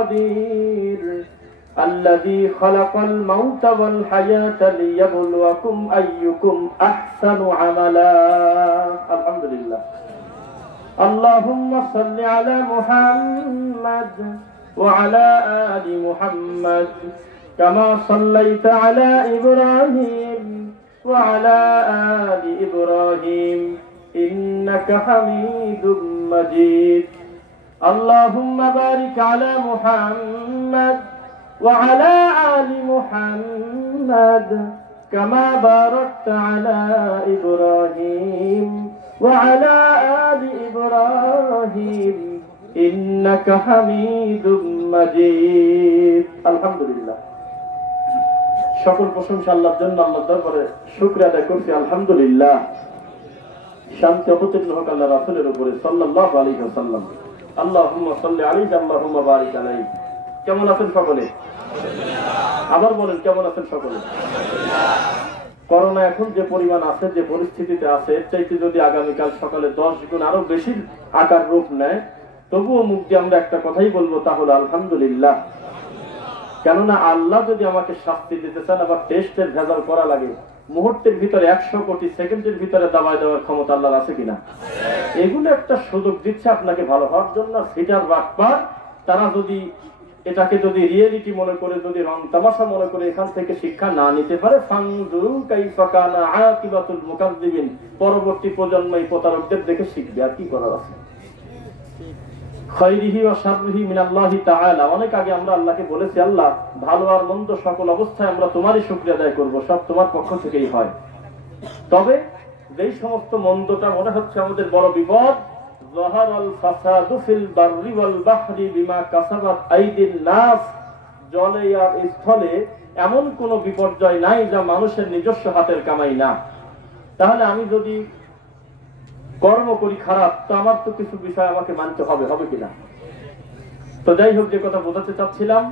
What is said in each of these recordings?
القدير الذي خلق الموت والحياة ليبلوكم أيكم أحسن عملا. الحمد لله. اللهم صل على محمد وعلى آل محمد كما صليت على إبراهيم وعلى آل إبراهيم إنك حميد مجيد. اللهم بارك على محمد وعلى آل محمد كما باركت على إبراهيم وعلى آل إبراهيم إنك حميد مجيد. الحمد لله. সকল প্রশংসা আল্লাহর জন্য, আল্লাহর দরবারে শুকরিয়া আদায় করছি। আলহামদুলিল্লাহ। শান্তি অবতীর্ণ হোক আল্লাহ রাসূলের উপরে সাল্লাল্লাহু আলাইহি ওয়াসাল্লাম। আল্লাহুম্মা সাল্লি আলাইহি আল্লাহুম্মা বারিক আলাইহি। কেমন আছেন সকলে? আবার বলেন, কেমন আছেন সকলে? করোনা এখন যে পরিমাণ আছে, যে পরিস্থিতিতে আছে, এর চাইতে যদি আগামীকাল সকালে 10 গুণ আরো বেশি আকার রূপ নেয়, তবুও মুখ দিয়ে আমরা একটা কথাই বলবো, তা হলো আলহামদুলিল্লাহ। কেননা আল্লাহ যদি আমাকে শাস্তি দিতে চান, আবার টেস্টের ভেজাল করা লাগে, মুহূর্তের ভিতরে 100 কোটি সেকেন্ডের ভিতরে দাবায় দেওয়ার ক্ষমতা আল্লাহর আছে কিনা? এগুলো একটা সুযোগ দিচ্ছে আপনাকে ভালো হওয়ার জন্য। সিটার বাটপার তারা যদি এটাকে যদি রিয়েলিটি মনে করে, যদি রং তামাশা মনে করে এখান থেকে শিক্ষা না নিতে পারে, ফানজুরু কাইফা কানা আকিবাতুল মুকাজ্জিবিন, পরবর্তী প্রজন্ম এই প্রতারকদের দেখে শিখবে। আর কি করার আছে? খায়রিহি ওয়া শাররিহি মিনাল্লাহি তাআলা। অনেক আগে আমরা আল্লাহকে বলেছি, আল্লাহ ভালো আর মন্দ সকল অবস্থায় আমরা তোমারই শুকরিয়া আদায় করব, সব তোমার পক্ষ থেকেই হয়। তবে যেই সমস্ত মন্দটা মনে হচ্ছে আমাদের বড় বিপদ, যাহারাল ফাসাদু ফিল বাররি ওয়াল বাহরি বিমা কাসাবাত আইদিন নাস, জলে আর স্থলে এমন কোন বিপর্যয় নাই যা মানুষের নিজস্ব হাতের কামাই না। তাহলে আমি যদি কর্ম করি খারাপ, তো আমার তো কিছু বিষয় আমাকে মানতে হবে, হবে কিনা? তো যাই হোক, যে কথা বোঝাতে চাচ্ছিলাম,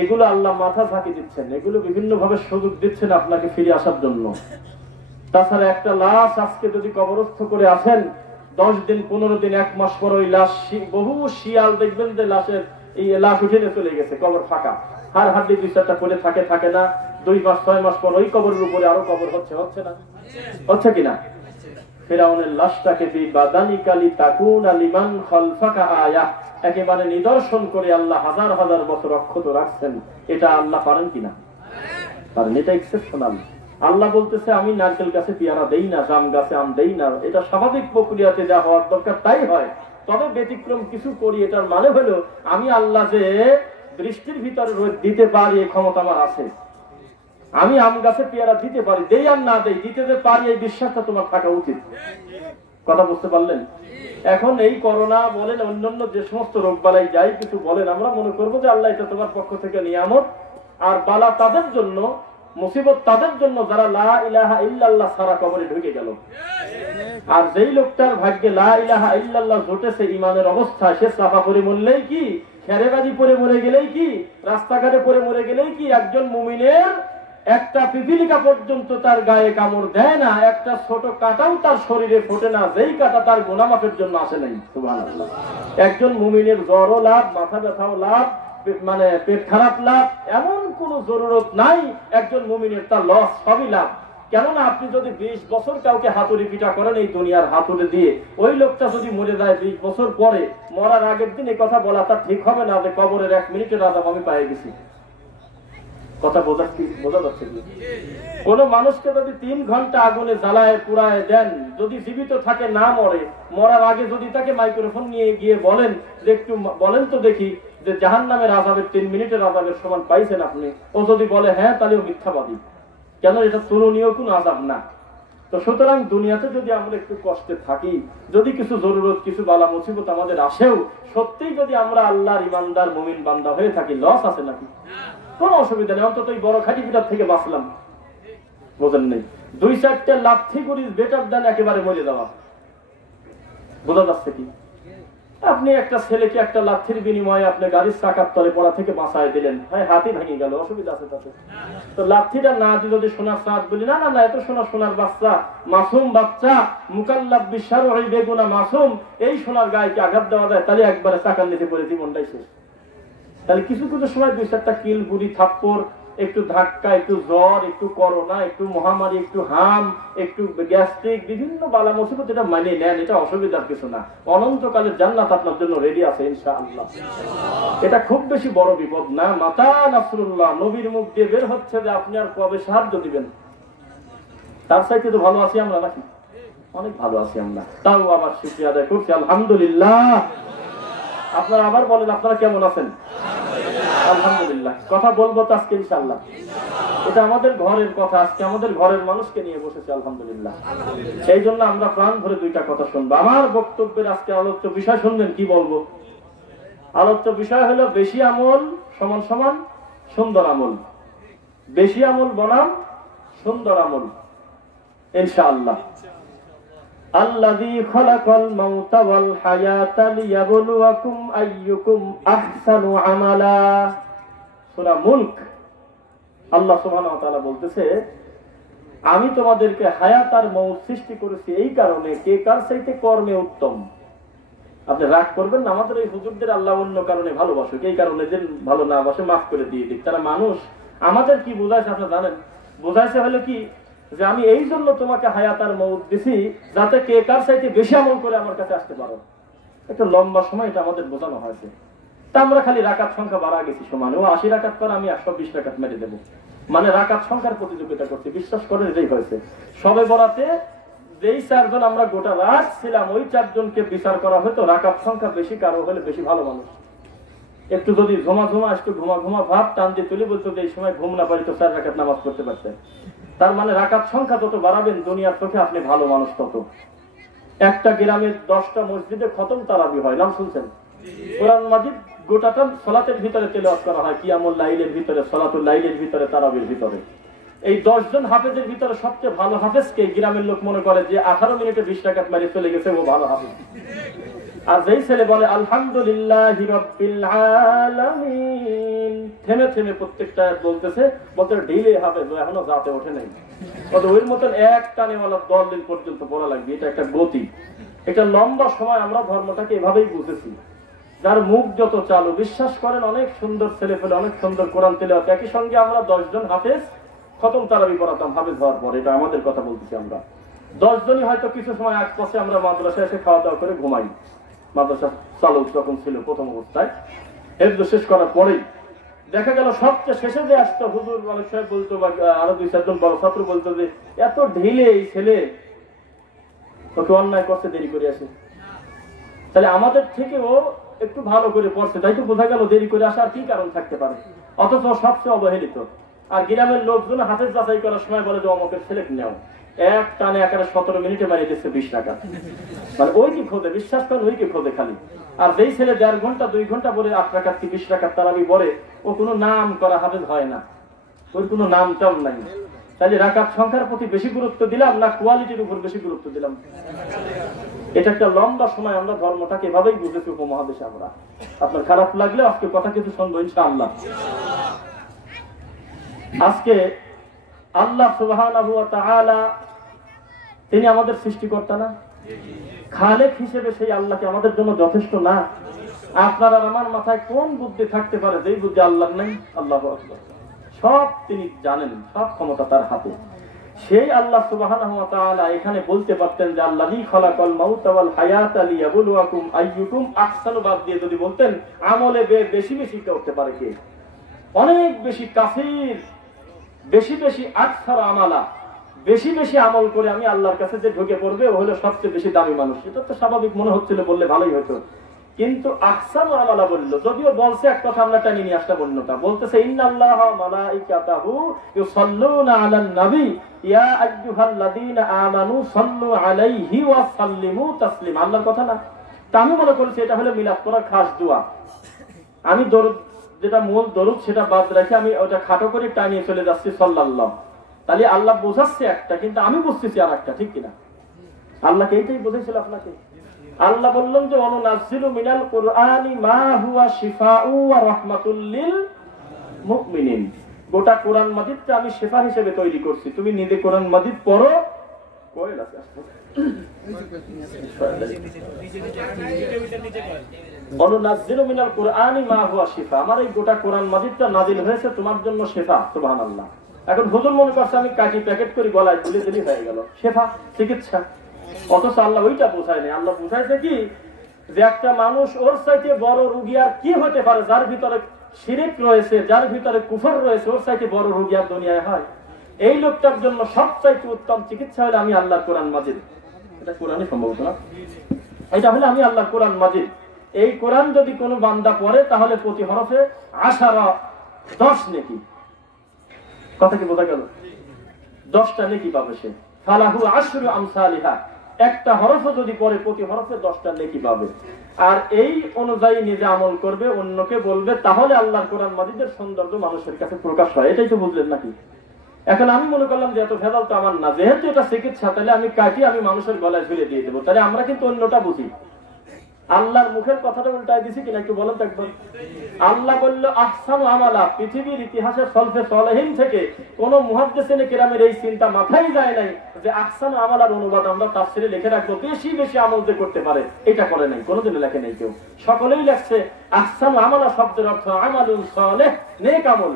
এগুলো আল্লাহ মাথা ঝাঁকি দিচ্ছেন, এগুলো বিভিন্ন ভাবে সুযোগ দিচ্ছেন আপনাকে ফিরে আসার জন্য। তাছাড়া একটা লাশ আজকে যদি কবরস্থ করে আসেন, 10 দিন 15 দিন 1 মাস পর ওই লাশ, বহু শিয়াল দেখবেন যে লাশের এই লাশ উঠে চলে গেছে, কবর ফাঁকা, হাড় হাড্ডি 2-4টা পড়ে থাকে না, 2 মাস 6 মাস পর ওই কবরের উপরে আরো কবর হচ্ছে না? হচ্ছে কিনা? ফিরাউনের লাশটাকে বিবাদানিকালি তাকুনা লিমান খালফাকা আয়া, একেবারে নিদর্শন করে আল্লাহ হাজার হাজার বছর অক্ষত রাখছেন। এটা আল্লাহ পারেন কিনা? পারেন। এটা এক্সেপশনাল। আল্লাহ বলতেছে, আমি নারকেল গাছে পেয়ারা দেই না, জাম গাছে আম দেই না। এটা স্বাভাবিক প্রক্রিয়াতে যা হওয়ার দরকার তাই হয়। তবে ব্যতিক্রম কিছু করি, এটার মানে হলো আমি আল্লাহ যে বৃষ্টির ভিতরে রোদ দিতে পারি, এই ক্ষমতা আমার আছে। আমি আম গাছে পেয়ারা দিতে পারি, দেই আর না দেই, দিতে যে পারি, এই বিশ্বাসটা তোমার থাকা উচিত। কথা বুঝতে পারলেন? এখন এই করোনা বলেন, অন্যান্য যে সমস্ত রোগ বালাই যাই কিছু বলেন, আমরা মনে করবো যে আল্লাহ এটা তোমার পক্ষ থেকে নিয়ামত, আর বালা তাদের জন্য, মুসিবত তাদের জন্য যারা লা ইলাহা ইল্লাল্লাহ সারা কবরে ঢুকে গেল। আর যেই লোকটার ভাগ্যে লা ইলাহা ইল্লাল্লাহ জুটেছে ইমানের অবস্থা, সে চাপা পড়ে মরলেই কি, খেরেবাজি পড়ে মরে গেলেই কি, রাস্তাঘাটে পড়ে মরে গেলেই কি, একজন মুমিনের একটা পিপিলিকা পর্যন্ত তার গায়ে কামড় দেয় না, একটা ছোট কাঁটাও তার শরীরে ফোটে না, যেই কাঁটা তার গুনাহ মাফের জন্য আসে নাই। সুবহানাল্লাহ। একজন মুমিনের জ্বরও লাভ, মাথা ব্যথাও লাভ, মানে পেট খারাপ লাভ, এমন কোন জরুরত নাই একজন মুমিনের, তার লস সবই লাভ। কেননা আপনি যদি 20 বছর কাউকে হাতুড়ি পিটা করেন এই দুনিয়ার হাতুড়ি দিয়ে, ওই লোকটা যদি মরে যায় 20 বছর পরে, মরার আগের দিন এই কথা বলা তার ঠিক হবে না যে কবরের 1 মিনিটের আযাব আমি পেয়ে গেছি। কথা বোঝা যাচ্ছে কি? কোন মানুষকে যদি 3 ঘন্টা আগুনে জ্বালায় পুড়ায় দেন, যদি জীবিত থাকে না মরে, মরার আগে যদি তাকে মাইক্রোফোন নিয়ে গিয়ে বলেন যে একটু বলেন তো দেখি যে জাহান্নামের আযাবের 3 মিনিটের আযাবের সমান পাইছেন আপনি, ও যদি বলে হ্যাঁ, তাহলে ও মিথ্যাবাদী। কেন? এটা তুলনীয় কোন আযাব না। তো সুতরাং দুনিয়াতে যদি আমরা একটু কষ্টে থাকি, যদি কিছু জরুরত, কিছু বালা মুসিবত আমাদের আসেও, সত্যিই যদি আমরা আল্লাহর ইমানদার মুমিন বান্দা হয়ে থাকি, লস আছে নাকি? কোনো অসুবিধা নেই, অন্তত এই বড় খাটি পিটার থেকে বাঁচলাম। বোঝেন নেই? 2-4টা লাথি করি বেটার দেন একেবারে মরে যাওয়া। বোঝা যাচ্ছে কি? আপনি একটা ছেলেকে একটা লাথির বিনিময়ে আপনি গাড়ির চাকার তলে পড়া থেকে বাঁচায় দিলেন, হ্যাঁ হাতই ভেঙে গেল, অসুবিধা আছে তাতে? তো লাথিটা না দিয়ে যদি সোনার চাঁদ বলি, না না না, এত সোনার বাচ্চা, মাসুম বাচ্চা, মুকাল্লাফ বিশারঈ বেগুনা মাসুম, এই সোনার গায়ে কি আঘাত দেওয়া যায়? তাহলে একবারে চাকার নিচে পড়ে জীবনটাই শেষ। তাহলে কিছু কিছু সময় 2-4টা কিল, গুলি, থাপ্পড়, একটু ধাক্কা, একটু জ্বর, একটু করোনা, একটু মহামারী, একটু হাম, একটু গ্যাস্ট্রিক, বিভিন্ন বালা মুসিবত, এটা মানিয়ে নেন, এটা অসুবিধার কিছু না। অনন্তকালের জান্নাত আপনার জন্য রেডি আছে ইনশাআল্লাহ। এটা খুব বেশি বড় বিপদ না। মাতা নাসরুল্লাহ, নবীর মুখ দিয়ে বের হচ্ছে যে আপনি আর কবে সাহায্য দিবেন। তার চাইতে তো ভালো আছি আমরা নাকি? অনেক ভালো আছি আমরা। তাও আবার শুকরিয়া আদায় করছি আলহামদুলিল্লাহ। আপনারা আবার বলেন আপনারা কেমন আছেন? আলহামদুলিল্লাহ। কথা বলবো তো আজকে ইনশাআল্লাহ। এটা আমাদের ঘরের কথা, আজকে আমাদের ঘরের মানুষকে নিয়ে বসেছি আলহামদুলিল্লাহ। এই জন্য আমরা প্রাণ ভরে 2টা কথা শুনবো। আমার বক্তব্যের আজকে আলোচ্য বিষয় শুনবেন, কি বলবো? আলোচ্য বিষয় হলো বেশি আমল সমান সমান সুন্দর আমল। বেশি আমল বনাম সুন্দর আমল ইনশাআল্লাহ। আল্লাযী খালাকাল মাউতা ওয়াল হায়াতা লিয়াবলুয়াকুম আইয়ুকুম আহসানু আমালা। সূরা মুলক, আল্লাহ সুবহানাহু ওয়া তাআলা বলতেছে, আমি তোমাদেরকে হায়াত আর মউত সৃষ্টি করেছি এই কারণে কে কার চাইতে কর্মে উত্তম। আপনি রাগ করবেন না, আমাদের এই হুজুরদের আল্লাহ অন্য কারণে ভালোবাসুক, এই কারণে যে ভালো না বাসে মাফ করে দিয়ে দিক। তারা মানুষ। আমাদের কি বোঝাইছে আপনি জানেন? বোঝাইছে হলো কি, যে আমি এই জন্য তোমাকে হায়াত আর মউত দিছি যাতে কে কার চাইতে বেশি আমল করে আমার কাছে আসতে পারো। একটা লম্বা সময় এটা আমাদের বোঝানো হয়েছে। তা আমরা খালি রাকাত সংখ্যা বাড়া গেছি সমানে। ও 80 রাকাত করে আমি 120 রাকাত মেরে দেবো, মানে রাকাত সংখ্যার প্রতিযোগিতা করছি। বিশ্বাস করেন এটাই হয়েছে। সবে বরাতে যেই 4 জন আমরা গোটা রাত ছিলাম, ওই 4 জনকে বিচার করা হয়তো রাকাত সংখ্যা বেশি কারো হলে বেশি ভালো মানুষ। একটু যদি ঘুমা একটু ঘুমা ভাব টান দিয়ে তুলে বলতো যে এই সময় ঘুম না পারি তো 4 রাকাত নামাজ পড়তে পারতেন। তার মানে রাকাত সংখ্যা যত বাড়াবেন দুনিয়ার চোখে আপনি ভালো মানুষ তত। একটা গ্রামের 10টা মসজিদে খতম তারাবি হয়, নাম শুনছেন? কোরআন মাজিদ গোটাটা সালাতের ভিতরে তেলাওয়াত করা হয়, কিয়ামুল লাইলের ভিতরে, সালাতুল লাইলের ভিতরে, তারাবির ভিতরে। এই 10 জন হাফেজের ভিতরে সবচেয়ে ভালো হাফেজকে গ্রামের লোক মনে করে যে 18 মিনিটে 20 রাকাত মারি চলে গেছে, ও ভালো হাফেজ। আর যেই ছেলে বলে আলহামদুলিল্লাহি রাব্বিল আলামিন, থেমে থেমে প্রত্যেকটা বলতেছে, বলতে ঢিলে হাফেজ, এখনো জাতে ওঠে নাই। ওর মতন এক টানেওয়ালা 10 দিন পর্যন্ত পড়া লাগবে। এটা একটা গতি। এটা লম্বা সময় আমরা ধর্মটাকে এভাবেই বুঝেছি। যার মুখ যত চালু, বিশ্বাস করেন অনেক সুন্দর ছেলে পেলে, অনেক সুন্দর কোরআন তেলাওয়াত। একই সঙ্গে আমরা 10 জন হাফেজ খতম তারাবি পড়াতাম হাফেজ হওয়ার পর। এটা আমাদের কথা বলতেছি আমরা। 10 জনই হয়তো কিছু সময় এক পাশে আমরা মাদ্রাসায় এসে খাওয়া দাওয়া করে ঘুমাই। মাদ্রাসা চালু যখন ছিল প্রথম অবস্থায়, হেফজ শেষ করার পরেই দেখা গেল সবচেয়ে শেষে যে আসতো হুজুর অনেক সময় বলতো, বা আরো 2-4 জন বড় ছাত্র বলতো যে এত ঢিলে এই ছেলে, ওকে অন্যায় করতে দেরি করে আসে। তাহলে আমাদের থেকেও একটু ভালো করে পড়ছে, তাই তো বোঝা গেল দেরি করে আসার কি কারণ থাকতে পারে। অথচ সবচেয়ে অবহেলিত। আর গ্রামের লোকজন হাফেজ যাচাই করার সময় বলে যে অমকের ছেলে নেও, এক টানে একেবারে 17 মিনিটে মারিয়ে দিচ্ছে 20 রাকাত। মানে ওই কি খোঁজে, বিশ্বাস করেন ওই কি খোঁজে খালি। আর যেই ছেলে 1.5 ঘন্টা 2 ঘন্টা বলে 8 রাকাত কি 20 রাকাত তারাবি পড়ে, ও কোনো নাম করা হাফেজ হয় না, ওর কোনো নাম টাম নাই। তাহলে রাকাত সংখ্যার প্রতি বেশি গুরুত্ব দিলাম না কোয়ালিটির উপর বেশি গুরুত্ব দিলাম? এটা একটা লম্বা সময় আমরা ধর্মটাকে এভাবেই বুঝেছি উপমহাদেশে আমরা। আপনার খারাপ লাগলে আজকে কথা কিছু শুনবো ইনশাআল্লাহ। আজকে আল্লাহ সুবহানাহু ওয়া তাআলা তিনি আমাদের সৃষ্টিকর্তা না? খালেক হিসেবে সেই আল্লাহকে আমাদের জন্য যথেষ্ট না? আপনার আর আমার মাথায় কোন বুদ্ধি থাকতে পারে যেই বুদ্ধি আল্লাহর নাই? আল্লাহু আকবার। সব তিনি জানেন, সব ক্ষমতা তার হাতে। সেই আল্লাহ সুবহানাহু ওয়া তাআলা এখানে বলতে পারতেন যে আল্লাযী খালাকাল মাউতা ওয়াল হায়াতা লিয়াবলুয়াকুম আইয়ুকুম আহসানু, বাদ দিয়ে যদি বলতেন আমলে বেশি বেশি করতে পারে কে? অনেক বেশি কাফির, বেশি বেশি আকসার আমালা, বেশি বেশি আমল করে আমি আল্লাহর কাছে যে ঢুকে পড়বে ও হলো সবচেয়ে বেশি দামি মানুষ। এটা তো স্বাভাবিক মনে হচ্ছিল, বললে ভালোই হতো। কিন্তু আহসানু আমালা বললো, যদিও বলছে এক কথা আমরা টানি নিয়ে আসতে বন্যতা বলতেছে ইন্নাল্লাহা মালাইকাতাহু ইউসাল্লুনা আলান নবী ইয়া আইয়ুহাল্লাযীনা আমানু সাল্লু আলাইহি ওয়া সাল্লিমু তাসলিমা। আল্লাহর কথা না? তা আমি মনে করছি এটা হলো মিলাদ করার খাস দোয়া। আমি দরুদ, যেটা মূল দরুদ সেটা বাদ রেখে আমি ওটা খাটো করে টানিয়ে চলে যাচ্ছি সাল্লাল্লাহ। তাহলে আল্লাহ বোঝাচ্ছে একটা, কিন্তু আমি বুঝতেছি আর একটা, ঠিক কিনা? আল্লাহকে এইটাই বোঝাইছিল আপনাকে। আল্লাহ বললেন যে অনুনাজ্জিলু মিনাল কুরআনি মা হুয়া শিফাউ ওয়া রাহমাতুল লিল মুমিনিন। গোটা কোরআন মাজিদটা আমি শিফা হিসেবে তৈরি করছি। তুমি নিজে কোরআন মাজিদ পড়ো, কোয়েল আছে অনুনাজ্জিলু মিনাল কুরআনি মা হুয়া শিফা, আমার এই গোটা কোরআন মাজিদটা নাজিল হয়েছে তোমার জন্য শিফা। সুবহানাল্লাহ। এখন হুজুর মনে করছে আমি কাটি প্যাকেট করে গলায় তুলে দিলি হয়ে গেল শিফা, চিকিৎসা। অথচ আল্লাহ ওইটা বোঝায়নি। আল্লাহ বুঝাইছে কি, যে একটা মানুষ ওর চাইতে বড় রোগী আর কি হতে পারে, যার ভিতরে শিরক রয়েছে, যার ভিতরে কুফর রয়েছে, ওর চাইতে বড় রোগী আর দুনিয়ায় হয়? এই লোকটার জন্য সবচাইতে উত্তম চিকিৎসা হলো আমি আল্লাহর কোরআন মাজিদ। এটা কোরআনই সম্ভবত না, এটা হলো আমি আল্লাহর কোরআন মাজিদ। এই কোরআন যদি কোনো বান্দা পড়ে তাহলে প্রতি হরফে 10 নেকি। কথা কি বোঝা গেল? 10টা নেকি পাবে সে। ফালাহু আশরু আমসালিহা, একটা হরফ যদি পড়ে প্রতি হরফে 10টা নেকি পাবে। আর এই অনুযায়ী নিজে আমল করবে, অন্যকে বলবে, তাহলে আল্লাহর কোরআন মাজিদের সৌন্দর্য মানুষের কাছে প্রকাশ হয়। এটাই তো বুঝলেন নাকি? এখন আমি মনে করলাম যে এত ভেজাল তো আমার না, যেহেতু এটা চিকিৎসা, তাহলে আমি কাটি আমি মানুষের গলায় ঝুলিয়ে দিয়ে দেবো। তাহলে আমরা কিন্তু অন্যটা বুঝি। আল্লাহর মুখের কথাটা উল্টাই দিছি কিনা একটু বলেন তো একবার। আল্লাহ বলল আহসানু আমালা, পৃথিবীর ইতিহাসে সলফে সলেহিন থেকে কোন মুহাদ্দিসিনে কেরামের এই চিন্তা মাথায় যায় নাই যে আহসানু আমালার অনুবাদ আমরা তাফসিরে লিখে রাখবো, বেশি বেশি আমল যে করতে পারে, এটা করে নাই, কোনোদিন লেখে নাই কেউ। সকলেই লেখছে আহসানু আমালা শব্দের অর্থ আমালুন সালেহ, নেক আমল।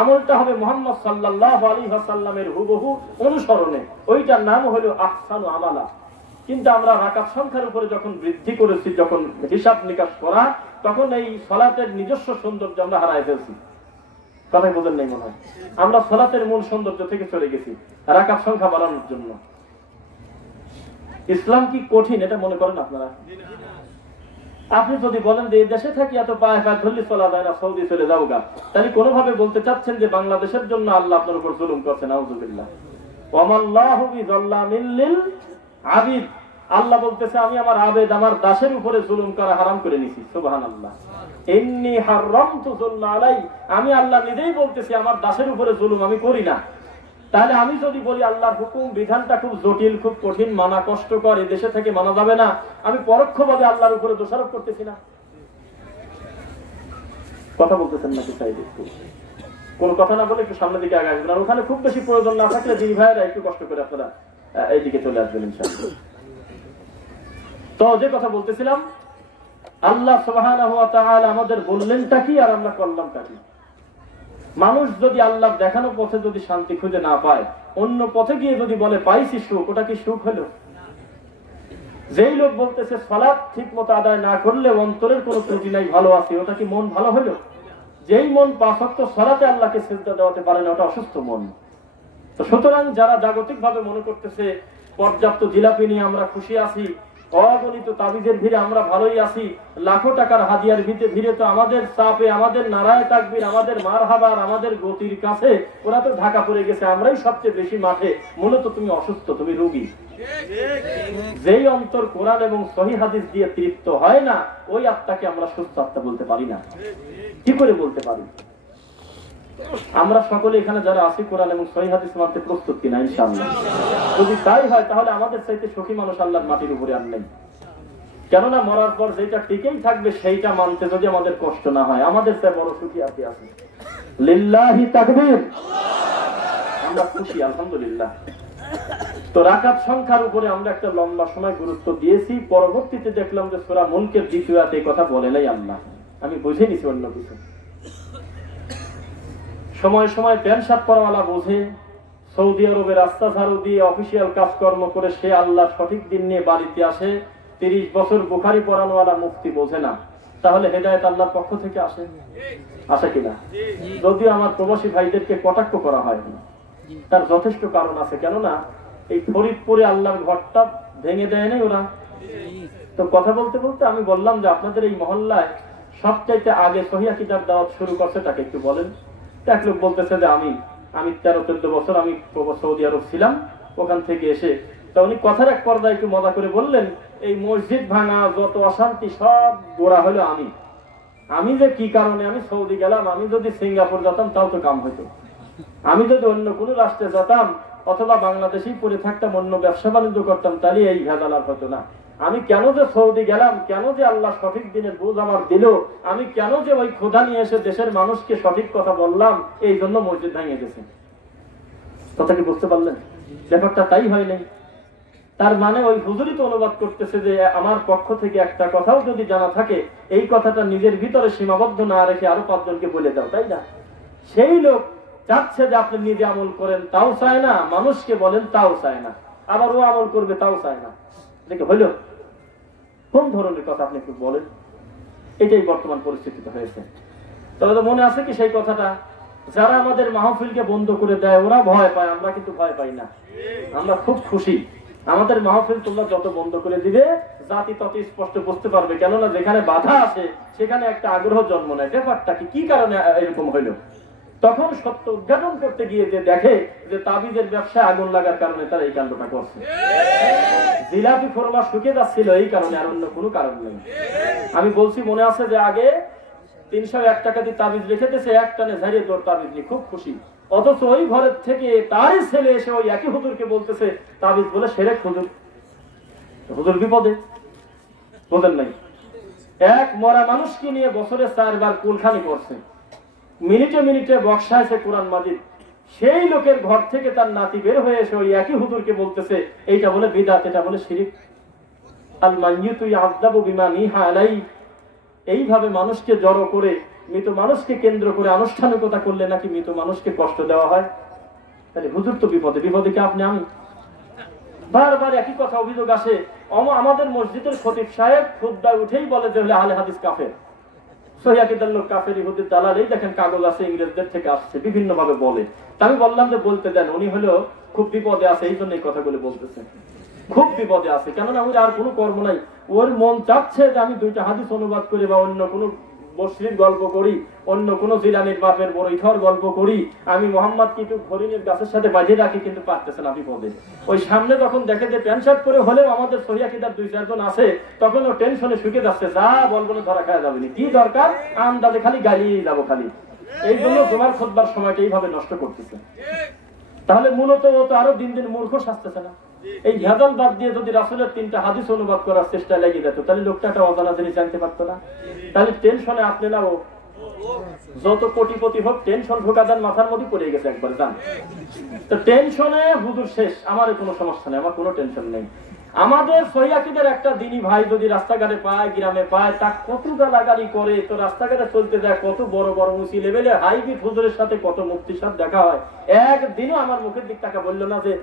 আমলটা হবে মুহাম্মদ সাল্লাল্লাহু আলাইহি ওয়াসাল্লামের হুবহু অনুসরণে, ওইটার নাম হলো আহসানু আমালা। কিন্তু আমরা রাকাত সংখ্যার উপরে যখন বৃদ্ধি করেছি, যখন হিসাব নিকাশ করা, তখন এই সালাতের নিজস্ব সৌন্দর্য আমরা হারাই ফেলছি। কথাই বোঝেন নাই মনে হয়? আমরা সালাতের মূল সৌন্দর্য থেকে চলে গেছি রাকাত সংখ্যা বাড়ানোর জন্য। ইসলাম কি কঠিন এটা মনে করেন আপনারা? আপনি যদি বলেন যে এই দেশে থাকি এত পায়ে পায়ে ধরলে চলা যায় না, সৌদি চলে যাবো গা, তাহলে কোনোভাবে বলতে চাচ্ছেন যে বাংলাদেশের জন্য আল্লাহ আপনার উপর জুলুম করছেন। আউযুবিল্লাহ। ওয়ামাল্লাহু বিযাল্লামিল লিল আবিদ, আল্লাহ বলতেছে আমি আমার আবেদ, আমার দাসের উপরে জুলুম করা হারাম করে নিছি। সুবহানাল্লাহ। ইন্নী হারামতু যুলমা আলাই, আমি আল্লাহ নিজেই বলতেছি আমার দাসের উপরে জুলুম আমি করি না। তাহলে আমি যদি বলি আল্লাহর হুকুম বিধানটা খুব জটিল, খুব কঠিন, মানা কষ্টকর, এই দেশে থেকে মানা যাবে না, আমি পরোক্ষভাবে আল্লাহর উপরে দোষারোপ করতেছি না? কথা বলতেছেন নাকি? চাই একটু কোন কথা না বলে একটু সামনের দিকে আগে আসবেন। আর ওখানে খুব বেশি প্রয়োজন না থাকলে দিদি ভাইয়েরা একটু কষ্ট করে আপনারা এইদিকে চলে আসবেন ইনশাআল্লাহ। তো যে কথা বলতেছিলাম, আল্লাহ সুবহানাহু ওয়া তাআলা আমাদের বললেনটা কি আর আমরা করলামটা কি? মানুষ যদি আল্লাহর দেখানো পথে যদি শান্তি খুঁজে না পায়, অন্য পথে গিয়ে যদি বলে পাইছি সুখ, ওটা কি সুখ হলো? যেই লোক বলতেছে সালাত ঠিক মতো আদায় না করলে অন্তরের কোনো ত্রুটি নাই, ভালো আছে, ওটা কি মন ভালো হলো? যেই মন 5 ওয়াক্ত সালাতে আল্লাহকে সিজদা দেওয়াতে পারে না, ওটা অসুস্থ মন। তো সুতরাং যারা জাগতিক ভাবে মনে করতেছে পর্যাপ্ত জিলাপি নিয়ে আমরা খুশি আছি, অগণিত তাবিজের ভিড়ে আমরা ভালোই আছি, লাখো টাকার হাদিয়ার ভিড়ে তো আমাদের চাপে, আমাদের নারায় তাকবীর, আমাদের মারহাবার, আমাদের গতির কাছে ওরা তো ঢাকা পড়ে গেছে, আমরাই সবচেয়ে বেশি মাঠে। মূলত তুমি অসুস্থ, তুমি রোগী। যেই অন্তর কোরআন এবং সহিহ হাদিস দিয়ে তৃপ্ত হয় না, ওই আত্মাকে আমরা সুস্থ আত্মা বলতে পারি না। কি করে বলতে পারি? আমরা সকলে এখানে যারা আছি কোরআন এবং সহিহ হাদিস মানতে প্রস্তুত কিনা? ইনশাআল্লাহ। যদি তাই হয় তাহলে আমাদের চাইতে সুখী মানুষ আল্লাহর মাটির উপরে আর নেই। কেননা মরার পর যেটা টিকেই থাকবে সেইটা মানতে যদি আমাদের কষ্ট না হয়, আমাদের চাই বড় সুখী আছে। লিল্লাহি তাকবীর, আমরা খুশি আলহামদুলিল্লাহ। তো রাকাত সংখ্যার উপরে আমরা একটা লম্বা সময় গুরুত্ব দিয়েছি। পরবর্তীতে দেখলাম যে সূরা মুলকের 2য় আয়াতে এই কথা বলে নাই আল্লাহ। আমি বুঝে নিছি অন্য কিছু। সময় সময় প্যান্ট শার্ট পরাওয়ালা বোঝে, সৌদি আরবে রাস্তা ঝাড়ু দিয়ে অফিসিয়াল কাজকর্ম করে সে আল্লাহ সঠিক দিন নিয়ে বাড়িতে আসে। 30 বছর বুখারি পড়ানোওয়ালা মুফতি বোঝে না, তাহলে হেদায়েত আল্লাহর পক্ষ থেকে আসে? আসে কিনা? যদিও আমার প্রবাসী ভাইদেরকে কটাক্ষ করা হয়, তার যথেষ্ট কারণ আছে। কেননা এই ফরিদপুরে আল্লাহর ঘরটা ভেঙে দেয় নাই ওরা। তো কথা বলতে বলতে আমি বললাম যে আপনাদের এই মহল্লায় সবচাইতে আগে সহিহ কিতাব দাওয়াত শুরু করছে তাকে একটু বলেন। এক লোক বলতেছে যে আমি 13-14 বছর আমি সৌদি আরব ছিলাম, ওখান থেকে এসে। তা উনি কথার এক পর্দায় একটু মজা করে বললেন, এই মসজিদ ভাঙা যত অশান্তি সব গোড়া হলো আমি যে কি কারণে আমি সৌদি গেলাম, আমি যদি সিঙ্গাপুর যেতাম তাও তো কাম হইতো, আমি যদি অন্য কোনো রাষ্ট্রে যেতাম অথবা বাংলাদেশেই পড়ে থাকতাম, অন্য ব্যবসা বাণিজ্য করতাম, তাহলে এই ভেজাল আর হতো না। আমি কেন যে সৌদি গেলাম, কেন যে আল্লাহ সঠিক দিনের বুঝ আমার দিল, আমি কেন যে ওই খোদা নিয়ে এসে দেশের মানুষকে সঠিক কথা বললাম, এই জন্য মসজিদ ভেঙে গেছে। কথা কি বুঝতে পারলেন? ব্যাপারটা তাই হয় নাই। তার মানে ওই হুজুরই তো অনুবাদ করতেছে যে আমার পক্ষ থেকে একটা কথাও যদি জানা থাকে এই কথাটা নিজের ভিতরে সীমাবদ্ধ না রেখে আরো 5 জনকে বলে দাও, তাই না? সেই লোক চাচ্ছে যে আপনি নিজে আমল করেন, তাও চায় না, মানুষকে বলেন তাও চায় না, আবার ও আমল করবে তাও চায় না। দেখে হইল কোন ধরনের কথা আপনি একটু বলেন। এটাই বর্তমান পরিস্থিতিতে হয়েছে। তবে তো মনে আছে কি সেই কথাটা, যারা আমাদের মাহফিলকে বন্ধ করে দেয় ওরা ভয় পায়, আমরা কিন্তু ভয় পাই না, আমরা খুব খুশি। আমাদের মাহফিল তোমরা যত বন্ধ করে দিবে জাতি তত স্পষ্ট বুঝতে পারবে, কেননা যেখানে বাধা আছে সেখানে একটা আগ্রহ জন্ম নেয়। ব্যাপারটা কি কারণে এরকম হইলো? তখন সত্য উদ্ঘাটন করতে গিয়ে যে দেখে যে তাবিজের ব্যবসায় আগুন লাগার কারণে তারা এই কাণ্ডটা করছে। জিলাপি ফরমা শুকিয়ে যাচ্ছিল এই কারণে, আর অন্য কোনো কারণ নেই। আমি বলছি মনে আছে যে আগে 301 টাকা দিয়ে তাবিজ রেখে দিয়েছে, এক টানে ঝাড়িয়ে তোর তাবিজ নিয়ে খুব খুশি। অথচ ওই ঘরের থেকে তারই ছেলে এসে ওই একই হুজুরকে বলতেছে তাবিজ বলে সেরেক হুজুর। হুজুর বিপদে, বোঝেন নাই? এক মরা মানুষকে নিয়ে বছরে 4 বার কুলখানি করছে, মিনিটে মিনিটে বক্সাইছে কোরআন মাজিদ। সেই লোকের ঘর থেকে তার নাতি বের হয়ে এসে ওই একই হুজুরকে বলতেছে এইটা বলে বিদআত, এটা বলে শিরক। আল মাইয়িতু ইয়াযযাবু বিমা নিহা আলাই। এইভাবে মানুষকে জড়ো করে, মৃত মানুষকে কেন্দ্র করে আনুষ্ঠানিকতা করলে নাকি মৃত মানুষকে কষ্ট দেওয়া হয়। তাহলে হুজুর তো বিপদে, বিপদে কি আপনি আমি? বারবার একই কথা অভিযোগ আসে। আমাদের মসজিদের খতিব সাহেব খুতবায় উঠেই বলে যে হলে আহলে হাদিস কাফের, সহিহ আকীদার লোক কাফের, ইহুদির দালাল। এই দেখেন কাগজ আছে, ইংরেজদের থেকে আসছে, বিভিন্ন ভাবে বলে। আমি বললাম যে বলতে দেন, উনি হলো খুব বিপদে আছে এই জন্য এই কথাগুলো বলতেছে, খুব বিপদে আছে। কেননা ওর আর কোনো কর্ম নাই, ওর মন চাচ্ছে যে আমি 2টা হাদিস অনুবাদ করি বা অন্য কোনো বসরির গল্প করি, অন্য কোনো জিলানির বাপের বড় ইথর গল্প করি, আমি মোহাম্মদ কিন্তু হরিণের গাছের সাথে বাজিয়ে রাখি, কিন্তু পারতেছে না, বিপদে। ওই সামনে যখন দেখে যে প্যান্ট শার্ট পরে হলেও আমাদের সহিহ আকীদার 2-4 জন আছে, তখন ও টেনশনে শুকিয়ে যাচ্ছে, যা বলবো না ধরা খাওয়া যাবে না, কি দরকার আন্দাজে খালি গালিয়ে যাবো খালি। এই জন্য তোমার খুতবার সময়টা এইভাবে নষ্ট করতেছে। তাহলে মূলত ও তো আরো দিন দিন মূর্খ সাজতেছে না? এই ভেজাল বাদ দিয়ে যদি রাসূলের 3টা হাদিস অনুবাদ করার চেষ্টা লেগে যেত, তাহলে লোকটা একটা অজানা জিনিস জানতে পারতো না। তাহলে টেনশনে আপনি না ও যত কোটিপতি হোক, টেনশন ঢোকা দেন মাথার মধ্যে পড়ে গেছে একবার, জান তো টেনশনে হুজুর শেষ, আমার কোনো সমস্যা নেই, আমার কোনো টেনশন নেই। আমাদের সহিহ আকীদার একটা দিনই ভাই যদি রাস্তাঘাটে পায়, গ্রামে পায়, তা কত গালাগালি করে, তো রাস্তাঘাটে চলতে যায় কত বড় বড় উঁচি লেভেলের হাইব্রিড হুজুরের সাথে কত মুফতির সাথে দেখা হয়, একদিনও আমার মুখের দিক টাকা বললো না যে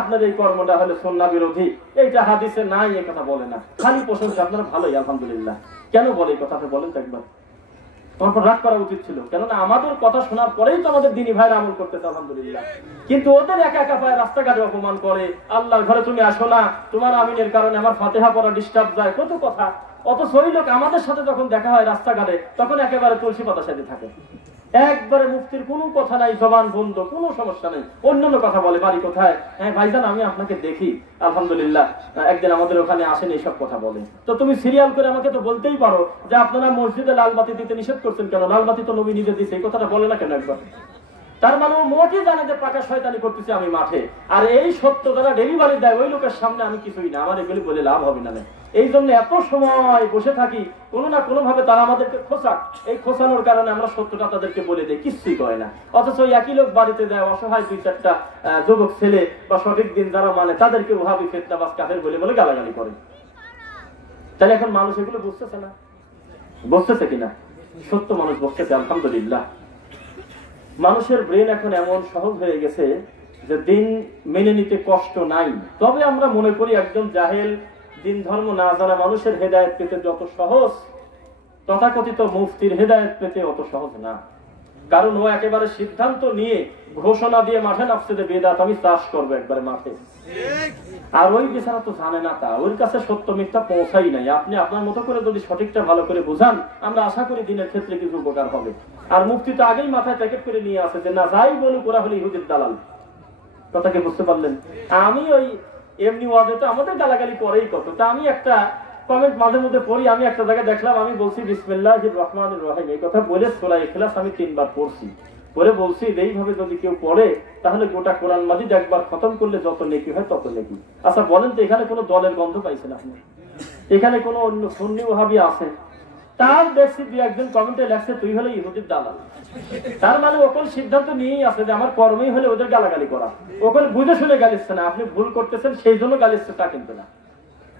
আপনার এই কর্মটা হলে সুন্নাহ বিরোধী, এইটা হাদিসে নাই, এই কথা বলে না, খালি প্রশংসা আপনারা ভালোই আলহামদুলিল্লাহ। কেন বলে এই কথা? বলেন তো একবার। তোমার রাগ করা উচিত ছিল, কেননা আমাদের কথা শোনার পরেই তো আমাদের দিনী ভাইরা আমল করতেছে আলহামদুলিল্লাহ। কিন্তু ওদের একা একা পায় রাস্তাঘাটে অপমান করে, আল্লাহর ঘরে তুমি আসো না, তোমার আমিনের কারণে আমার ফাতিহা পড়া ডিস্টার্ব যায়, কত কথা। অথচ ওই লোক আমাদের সাথে যখন দেখা হয় রাস্তাঘাটে, তখন একেবারে তুলসী পাতার সাথে থাকে, একবারে মুফতির কোনো কথা নাই, জবান বন্ধ, কোনো সমস্যা নেই, অন্যান্য কথা বলে। বাড়ি কোথায়? হ্যাঁ ভাইজান আমি আপনাকে দেখি আলহামদুলিল্লাহ, একদিন আমাদের ওখানে আসেন, এইসব কথা বলে। তো তুমি সিরিয়াল করে আমাকে তো বলতেই পারো যে আপনারা মসজিদে লাল বাতি দিতে নিষেধ করছেন কেন? লাল বাতি তো নবী নিজে দিয়েছে, এই কথাটা বলে না কেন একবার? তার মানে ও মোটে জানে যে পাকা শয়তানি করতেছে আমি মাঠে, আর এই সত্য যারা ডেলিভারি দেয় ওই লোকের সামনে আমি কিছুই না, আমার এগুলি বলে লাভ হবে না। এই জন্য এত সময় বসে থাকি, কোনো না কোনো ভাবে তারা আমাদেরকে খোঁচাক, এই খোঁচানোর কারণে আমরা সত্যটা তাদেরকে বলে দেই, কিছুই করে না। অথচ ওই একই লোক বাড়িতে দেয় অসহায় 2-4টা যুবক ছেলে বা সঠিক দিন যারা মানে তাদেরকে ওহাবি ফিতনাবাজ কাফের বলে বলে গালাগালি করে। তাহলে এখন মানুষ এগুলো বুঝতেছে না, বুঝতেছে কিনা? সত্য মানুষ বুঝতেছে আলহামদুলিল্লাহ। মানুষের ব্রেন এখন এমন সহজ হয়ে গেছে যে দিন মেনে নিতে কষ্ট নাই। তবে আমরা মনে করি একজন জাহেল, দিন ধর্ম না জানা মানুষের হেদায়েত পেতে যত সহজ, তথাকথিত মুফতির হেদায়েত পেতে অত সহজ না। কারণ ও একেবারে সিদ্ধান্ত নিয়ে ঘোষণা দিয়ে মাঠে নামছে যে বেদাত আমি চাষ করবো একবারে মাঠে। আর ওই বেচারা তো জানে না, তা ওর কাছে সত্য মিথ্যা পৌঁছাই নাই। আপনি আপনার মতো করে যদি সঠিকটা ভালো করে বুঝান, আমরা আশা করি দিনের ক্ষেত্রে কিছু উপকার হবে। আর মুফতি তো আগেই মাথায় প্যাকেট করে নিয়ে আসে যে না যাই বলুক ওরা হলে ইহুদির দালাল। কথাকে বুঝতে পারলেন? আমি ওই এমনি ওয়াজে তো আমাদের গালাগালি করেই কত, তা আমি একটা কমেন্ট মাঝে মধ্যে পড়ি। আমি একটা জায়গায় দেখলাম, আমি বলছি বিসমিল্লাহির রহমানির রহিম, এই কথা বলে সূরা ইখলাস আমি 3 বার পড়ছি, পরে বলছি এইভাবে যদি কেউ পড়ে তাহলে গোটা কোরআন মাজিদ একবার খতম করলে যত নেকি হয় তত নেকি। আচ্ছা বলেন তো, এখানে কোনো দলের গন্ধ পাইছেন আপনি? এখানে কোনো অন্য সুন্নি ওহাবি আছে? তার দেখছি দুই একজন কমেন্টে লেখছে তুই হলে ইহুদির দালাল। তার মানে ওকল সিদ্ধান্ত নিয়েই আছে যে আমার কর্মই হলে ওদের গালাগালি করা। ওকল বুঝে শুনে গালিচ্ছে না, আপনি ভুল করতেছেন সেই জন্য গালিচ্ছে তা কিন্তু না।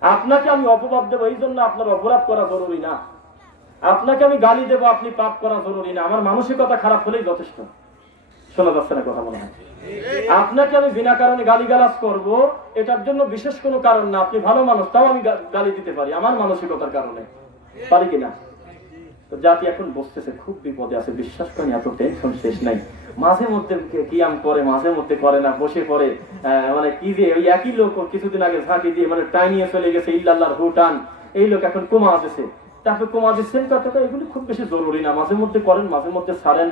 আপনাকে আমি অপবাদ দেবো এই জন্য আপনার অপরাধ করা জরুরি না। আপনাকে আমি গালি দেবো আপনি পাপ করা জরুরি না। আমার মানসিকতা খারাপ হলেই যথেষ্ট। শোনা যাচ্ছে না কথা মনে হয়? আপনাকে আমি বিনা কারণে গালিগালাজ করব এটার জন্য বিশেষ কোনো কারণ না। আপনি ভালো মানুষ, তাও আমি গালি দিতে পারি আমার মানসিকতার কারণে, পারি কিনা? জাতি এখন বসতেছে, খুব বিপদে আছে, বিশ্বাস করেন, এত টেনশন শেষ নাই। মাঝে মধ্যে কিয়াম করে, মাঝে মধ্যে করে না, বসে পড়ে। মানে কি যে ওই একই লোক কিছুদিন আগে ঝাঁকি দিয়ে মানে টাইনিয়ে চলে গেছে ইল্লাল্লাহর হুটান, এই লোক এখন কমা দিচ্ছে। তারপরে কমা দিচ্ছেন কতটা, এগুলি খুব বেশি জরুরি না। মাঝে মধ্যে করেন, মাঝে মধ্যে ছাড়েন,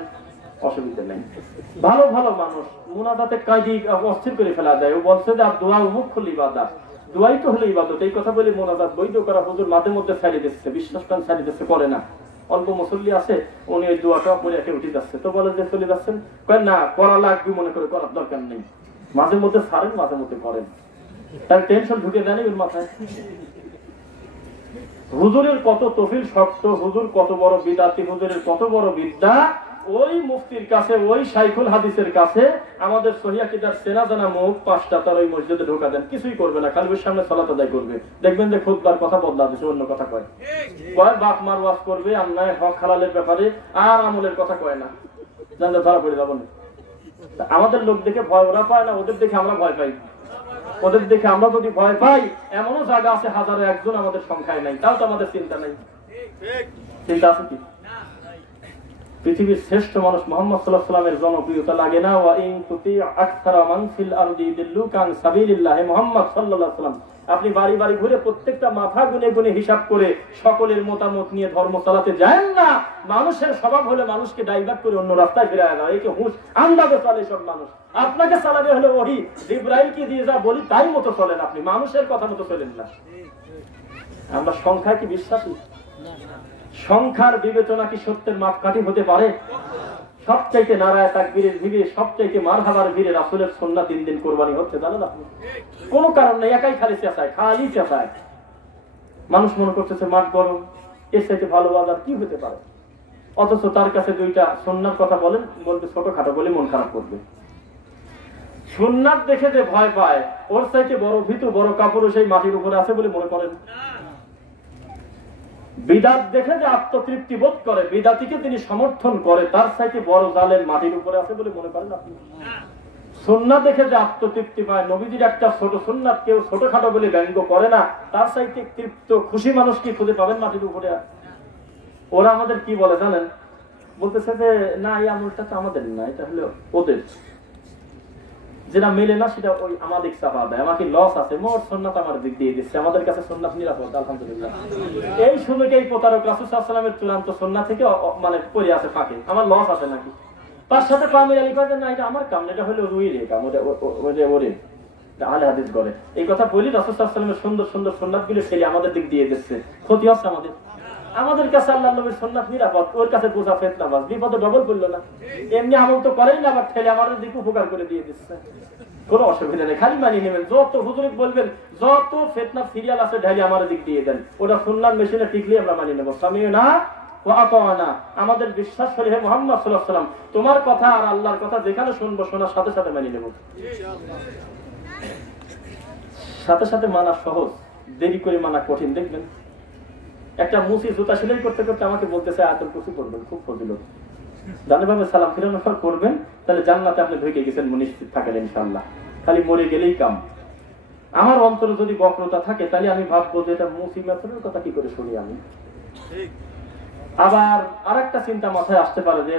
অসুবিধা নেই। ভালো ভালো মানুষ মুনাজাতে কাজী অস্থির করে ফেলা যায়। ও বলছে যে দোয়া মুখ খুলি ইবাদত, দোয়াই তো হলো ইবাদত। এই কথা বলে মুনাজাত বৈধ করা হুজুর মাঝে মধ্যে ছাড়িয়ে দিচ্ছে, বিশ্বাস করেন ছাড়িয়ে দিচ্ছে, করে না। অল্প মুসল্লি আছে, উনি ওই দোয়াটা পরে একে উঠে যাচ্ছে, তো বলে যে চলে যাচ্ছেন, কয় না করা লাগবে, মনে করে করার দরকার নেই। মাঝে মধ্যে ছাড়েন, মাঝে মধ্যে করেন, তার টেনশন ঢুকে দেয়নি ওর মাথায়। হুজুরের কত তফিল শক্ত, হুজুর কত বড় বিদাতি, হুজুরের কত বড় বিদ্যা। ওই মুফতির কাছে, ওই শাইখুল হাদিসের কাছে আমাদের সহিহ কিতাব চেনা জানা মুখ পাঁচটা, তার ওই মসজিদে ঢোকা দেন, কিছুই করবে না, খালি ওর সামনে সালাত আদায় করবে। দেখবেন যে খুতবার কথা বদলা দিচ্ছে, অন্য কথা কয়, বাপ মার ওয়াজ করবে, অন্যায় হক হালালের ব্যাপারে, আর আমলের কথা কয় না। জানলে ধরা পড়ে যাবো না। আমাদের লোক দেখে ভয় ওরা পায় না, ওদের দেখে আমরা ভয় পাই। ওদের দেখে আমরা যদি ভয় পাই, এমনও জায়গা আছে হাজারে একজন আমাদের সংখ্যায় নাই, তাও তো আমাদের চিন্তা নাই। চিন্তা আছে কি? পৃথিবীর শ্রেষ্ঠ মানুষ মুহাম্মদ সাল্লাল্লাহু আলাইহি ওয়াসাল্লামের জনপ্রিয়তা লাগে না? ওয়া ইন তুতি আকসারা মান ফিল আরদি ইদিল্লুকা আন সাবিলিল্লাহ। মুহাম্মদ সাল্লাল্লাহু আলাইহি ওয়াসাল্লাম আপনি বাড়ি বাড়ি ঘুরে প্রত্যেকটা মাথা গুনে গুনে হিসাব করে সকলের মতামত নিয়ে ধর্ম চালাতে যায় না। মানুষের স্বভাব হলে মানুষকে ডাইভার্ট করে অন্য রাস্তায় ফিরায় না। এই যে হুঁশ আন্দাজে চলে সব মানুষ। আপনাকে চালাবে হলে ওহী, জিবরাইলকে দিয়ে যা বলি তাই মতো চলেন, আপনি মানুষের কথা মতো চলেন না। আমরা সংখ্যায় কি বিশ্বাসী? সংখ্যার বিবেচনা কি সত্যের মাপকাঠি হতে পারে? সবচাইতে নারায়ে তাকবীরের ভিড়ে, সবচাইতে মারহাবার ভিড়ে রাসূলের সুন্নাত দিন দিন কুরবানি হচ্ছে, জানেন আপনি? কোনো কারণ নেই, একাই খালি চেঁচায়, খালি চেঁচায়। মানুষ মনে করতেছে মাঠ গরম, এর চাইতে ভালো বাজার কি হতে পারে? অথচ তার কাছে দুইটা সুন্নাত কথা বলেন, বলবে ছোটখাটো বলে মন খারাপ করবে। সুন্নাত দেখে যে ভয় পায়, ওর চাইতে বড় ভীতু, বড় কাপড় সেই মাটির উপরে আছে বলে মনে করেন। বিদাত দেখে যে আত্মতৃপ্তি বোধ করে, বিদাতিকে তিনি সমর্থন করে, তার চাইতে বড় জালেম মাটির উপরে আছে বলে মনে করেন আপনি? সুন্নাত দেখে যে আত্মতৃপ্তি পায়, নবীজির একটা ছোট সুন্নাত কেউ ছোটখাটো বলে ব্যঙ্গ করে না, তার চাইতে তৃপ্ত খুশি মানুষ কি খুঁজে পাবেন মাটির উপরে? ওরা আমাদের কি বলে জানেন? বলতেছে যে না, এই আমলটা তো আমাদের না, এটা হলো ওদের। যেটা মেলে না সেটা ওই আমাদের চাপা দেয়, আমাকে লস আছে, মোর সুন্নাত আমার দিক দিয়ে দিচ্ছে, আমাদের কাছে সুন্নাত নিরাপদ, আলহামদুলিল্লাহ। এই সুযোগে এই প্রতারক রাসূল সাল্লাল্লাহু আলাইহি ওয়াসাল্লামের চূড়ান্ত সুন্নাত থেকে মানে পড়ে আছে ফাঁকে, আমার লস আছে নাকি? তার সাথে কামের আলী কয় না, এটা আমার কাম, এটা হলো রুইরে কাম, ওটা ওরে আলে হাদিস করে। এই কথা বলি রাসূল সাল্লাল্লাহু আলাইহি ওয়াসাল্লামের সুন্দর সুন্দর সুন্নাতগুলো ফেলে আমাদের দিক দিয়ে দিচ্ছে, ক্ষতি হচ্ছে আমাদের। আমাদের কাছে আল্লাহর নবীর সুন্নাত নিরাপদ, ওর কাছে বোঝা ফিতনাবাজ, বিপদে ডবল করলো না। এমনি আমল তো করেই না, আবার ঠেলে আমাদের দিকে উপকার করে দিয়ে দিচ্ছে। কোনো অসুবিধা নেই, খালি মানিয়ে নেবেন। যত হুজুরে বলবেন যত ফিতনা সিরিয়াল আছে ঢালি আমার দিক দিয়ে দেন, ওটা সুন্নাত মেশিনে টিকলে আমরা মানিয়ে নেবো। সামিউনা ওয়া আতানা, আমাদের বিশ্বাস করে হে মুহাম্মদ সাল্লাল্লাহু আলাইহি ওয়াসাল্লাম, তোমার কথা আর আল্লাহর কথা যেখানে শুনবো শোনার সাথে সাথে মানিয়ে নেব। সাথে সাথে মানা সহজ, দেরি করে মানা কঠিন। দেখবেন একটা মুসি জুতা সেলাই করতে করতে আমাকে বলতেছে আয়াতুল কুরসি পড়বেন, খুব ফজিলত, জানেভাবে সালাম ফিরানোর পর করবেন, তাহলে জান্নাতে আপনি ঢুকে গেছেন নিশ্চিত থাকেন ইনশাআল্লাহ। খালি মরে গেলেই কাম। আমার অন্তরে যদি বক্রতা থাকে তাহলে আমি ভাববো যে এটা মুসি মেথডের কথা কি করে শুনি আমি। আবার আরেকটা চিন্তা মাথায় আসতে পারে যে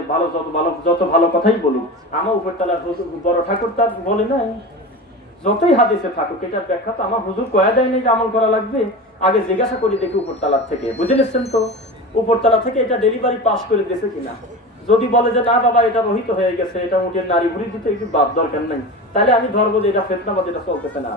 যত ভালো কথাই বলুক, আমার উপরতলার বড় ঠাকুর তার বলে নাই, যতই হাদিসে থাকুক এটার ব্যাখ্যা তো আমার হুজুর কয়া দেয়নি যে আমল করা লাগবে। আগে জিজ্ঞাসা করি দেখি উপরতলার থেকে, বুঝে নিচ্ছেন তো, উপরতলা থেকে এটা ডেলিভারি পাস করে দিয়েছে কিনা। যদি বলে যে না বাবা এটা রহিত হয়ে গেছে, এটা উঠে নারী ভুড়ি দিতে একটু বাদ দরকার নাই, তাহলে আমি ধরবো যে এটা ফিতনাবাদ, এটা চলতেছে না।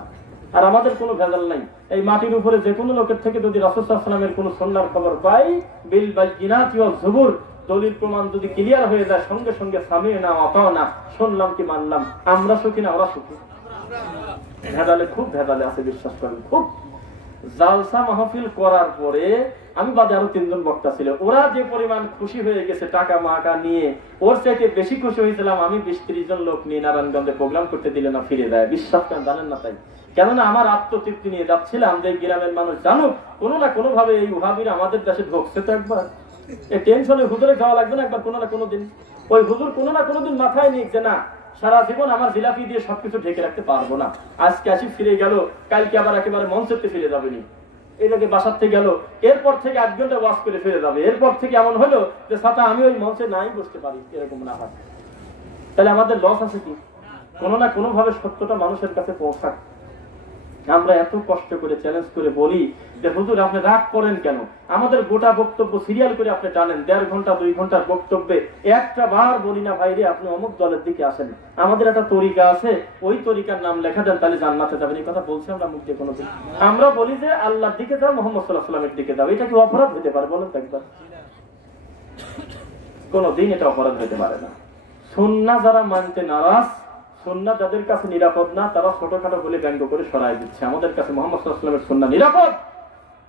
আর আমাদের কোনো ভেজাল নাই। এই মাটির উপরে যে কোনো লোকের থেকে যদি রাসূল সাল্লাল্লাহু আলাইহি ওয়াসাল্লামের কোনো সুন্নাহর খবর পাই, বিল বাইয়িনাতি ওয়াজ জুবুর, দলিল প্রমাণ যদি ক্লিয়ার হয়ে যায়, সঙ্গে সঙ্গে সামি'না ওয়া আতা'না, শুনলাম কি মানলাম। আমরা সুখী না ওরা সুখী? ভেজালে খুব ভেজালে আছে, বিশ্বাস করেন। খুব জালসা মাহফিল করার পরে আমি বাদে আরো 3 জন বক্তা ছিল, ওরা যে পরিমাণ খুশি হয়ে গেছে টাকা মাকা নিয়ে, ওর চাইতে বেশি খুশি হয়েছিলাম আমি 20-30 জন লোক নিয়ে নারায়ণগঞ্জে প্রোগ্রাম করতে দিলে না ফিরে যায়। বিশ্বাস করেন, জানেন না তাই? কেননা আমার আত্মতৃপ্তি নিয়ে যাচ্ছিলাম যে গ্রামের মানুষ জানুক কোনো না কোনো ভাবে এই ওহাবিরা আমাদের দেশে ঢুকছে। তো একবার এই টেনশনে হুজুরে যাওয়া লাগবে না, একবার কোনো না কোনো দিন ওই হুজুর কোনো না কোনো দিন মাথায় নিক যে না সারা জীবন আমার জিলাপি দিয়ে সবকিছু ঢেকে রাখতে পারবো না, আজকে আসি ফিরে গেল, কালকে আবার একেবারে মঞ্চেতে ফিরে যাবে নি, এটাকে বাসার থেকে গেল, এরপর থেকে 8 ঘন্টা ওয়াশ করে ফিরে যাবে, এরপর থেকে এমন হলো যে ছাতা আমি ওই মঞ্চে নাই বসতে পারি, এরকম না হয়। তাহলে আমাদের লস আছে কি? কোনো না কোনো ভাবে সত্যটা মানুষের কাছে পৌঁছাক। আমরা এত কষ্ট করে চ্যালেঞ্জ করে বলি যে হুজুর আপনি রাগ করেন কেন, আমাদের গোটা বক্তব্য সিরিয়াল করে আপনি টানেন, 1.5 ঘন্টা 2 ঘন্টার বক্তব্যে একটা বার বলি না ভাই রে আপনি অমুক দলের দিকে আসেন, আমাদের একটা তরিকা আছে, ওই তরিকার নাম লেখা দেন তাহলে জান্নাতে যাবেন। এই কথা বলছি আমরা মুখ দিয়ে কোনোদিন? আমরা বলি যে আল্লাহর দিকে যাও, মুহাম্মদ সাল্লাল্লাহু আলাইহি ওয়াসাল্লামের দিকে যাও। এটা কি অপরাধ হতে পারে বলেন তো একবার? কোনদিন এটা অপরাধ হতে পারে না। সুন্নাহ যারা মানতে নারাজ, সুন্নাহ যাদের কাছে নিরাপদ না, তারা ছোটখাটো বলে ব্যঙ্গ করে সরাই দিচ্ছে। আমাদের কাছে মুহাম্মদ সাল্লাল্লাহু আলাইহি ওয়াসাল্লামের সুন্নাহ নিরাপদ,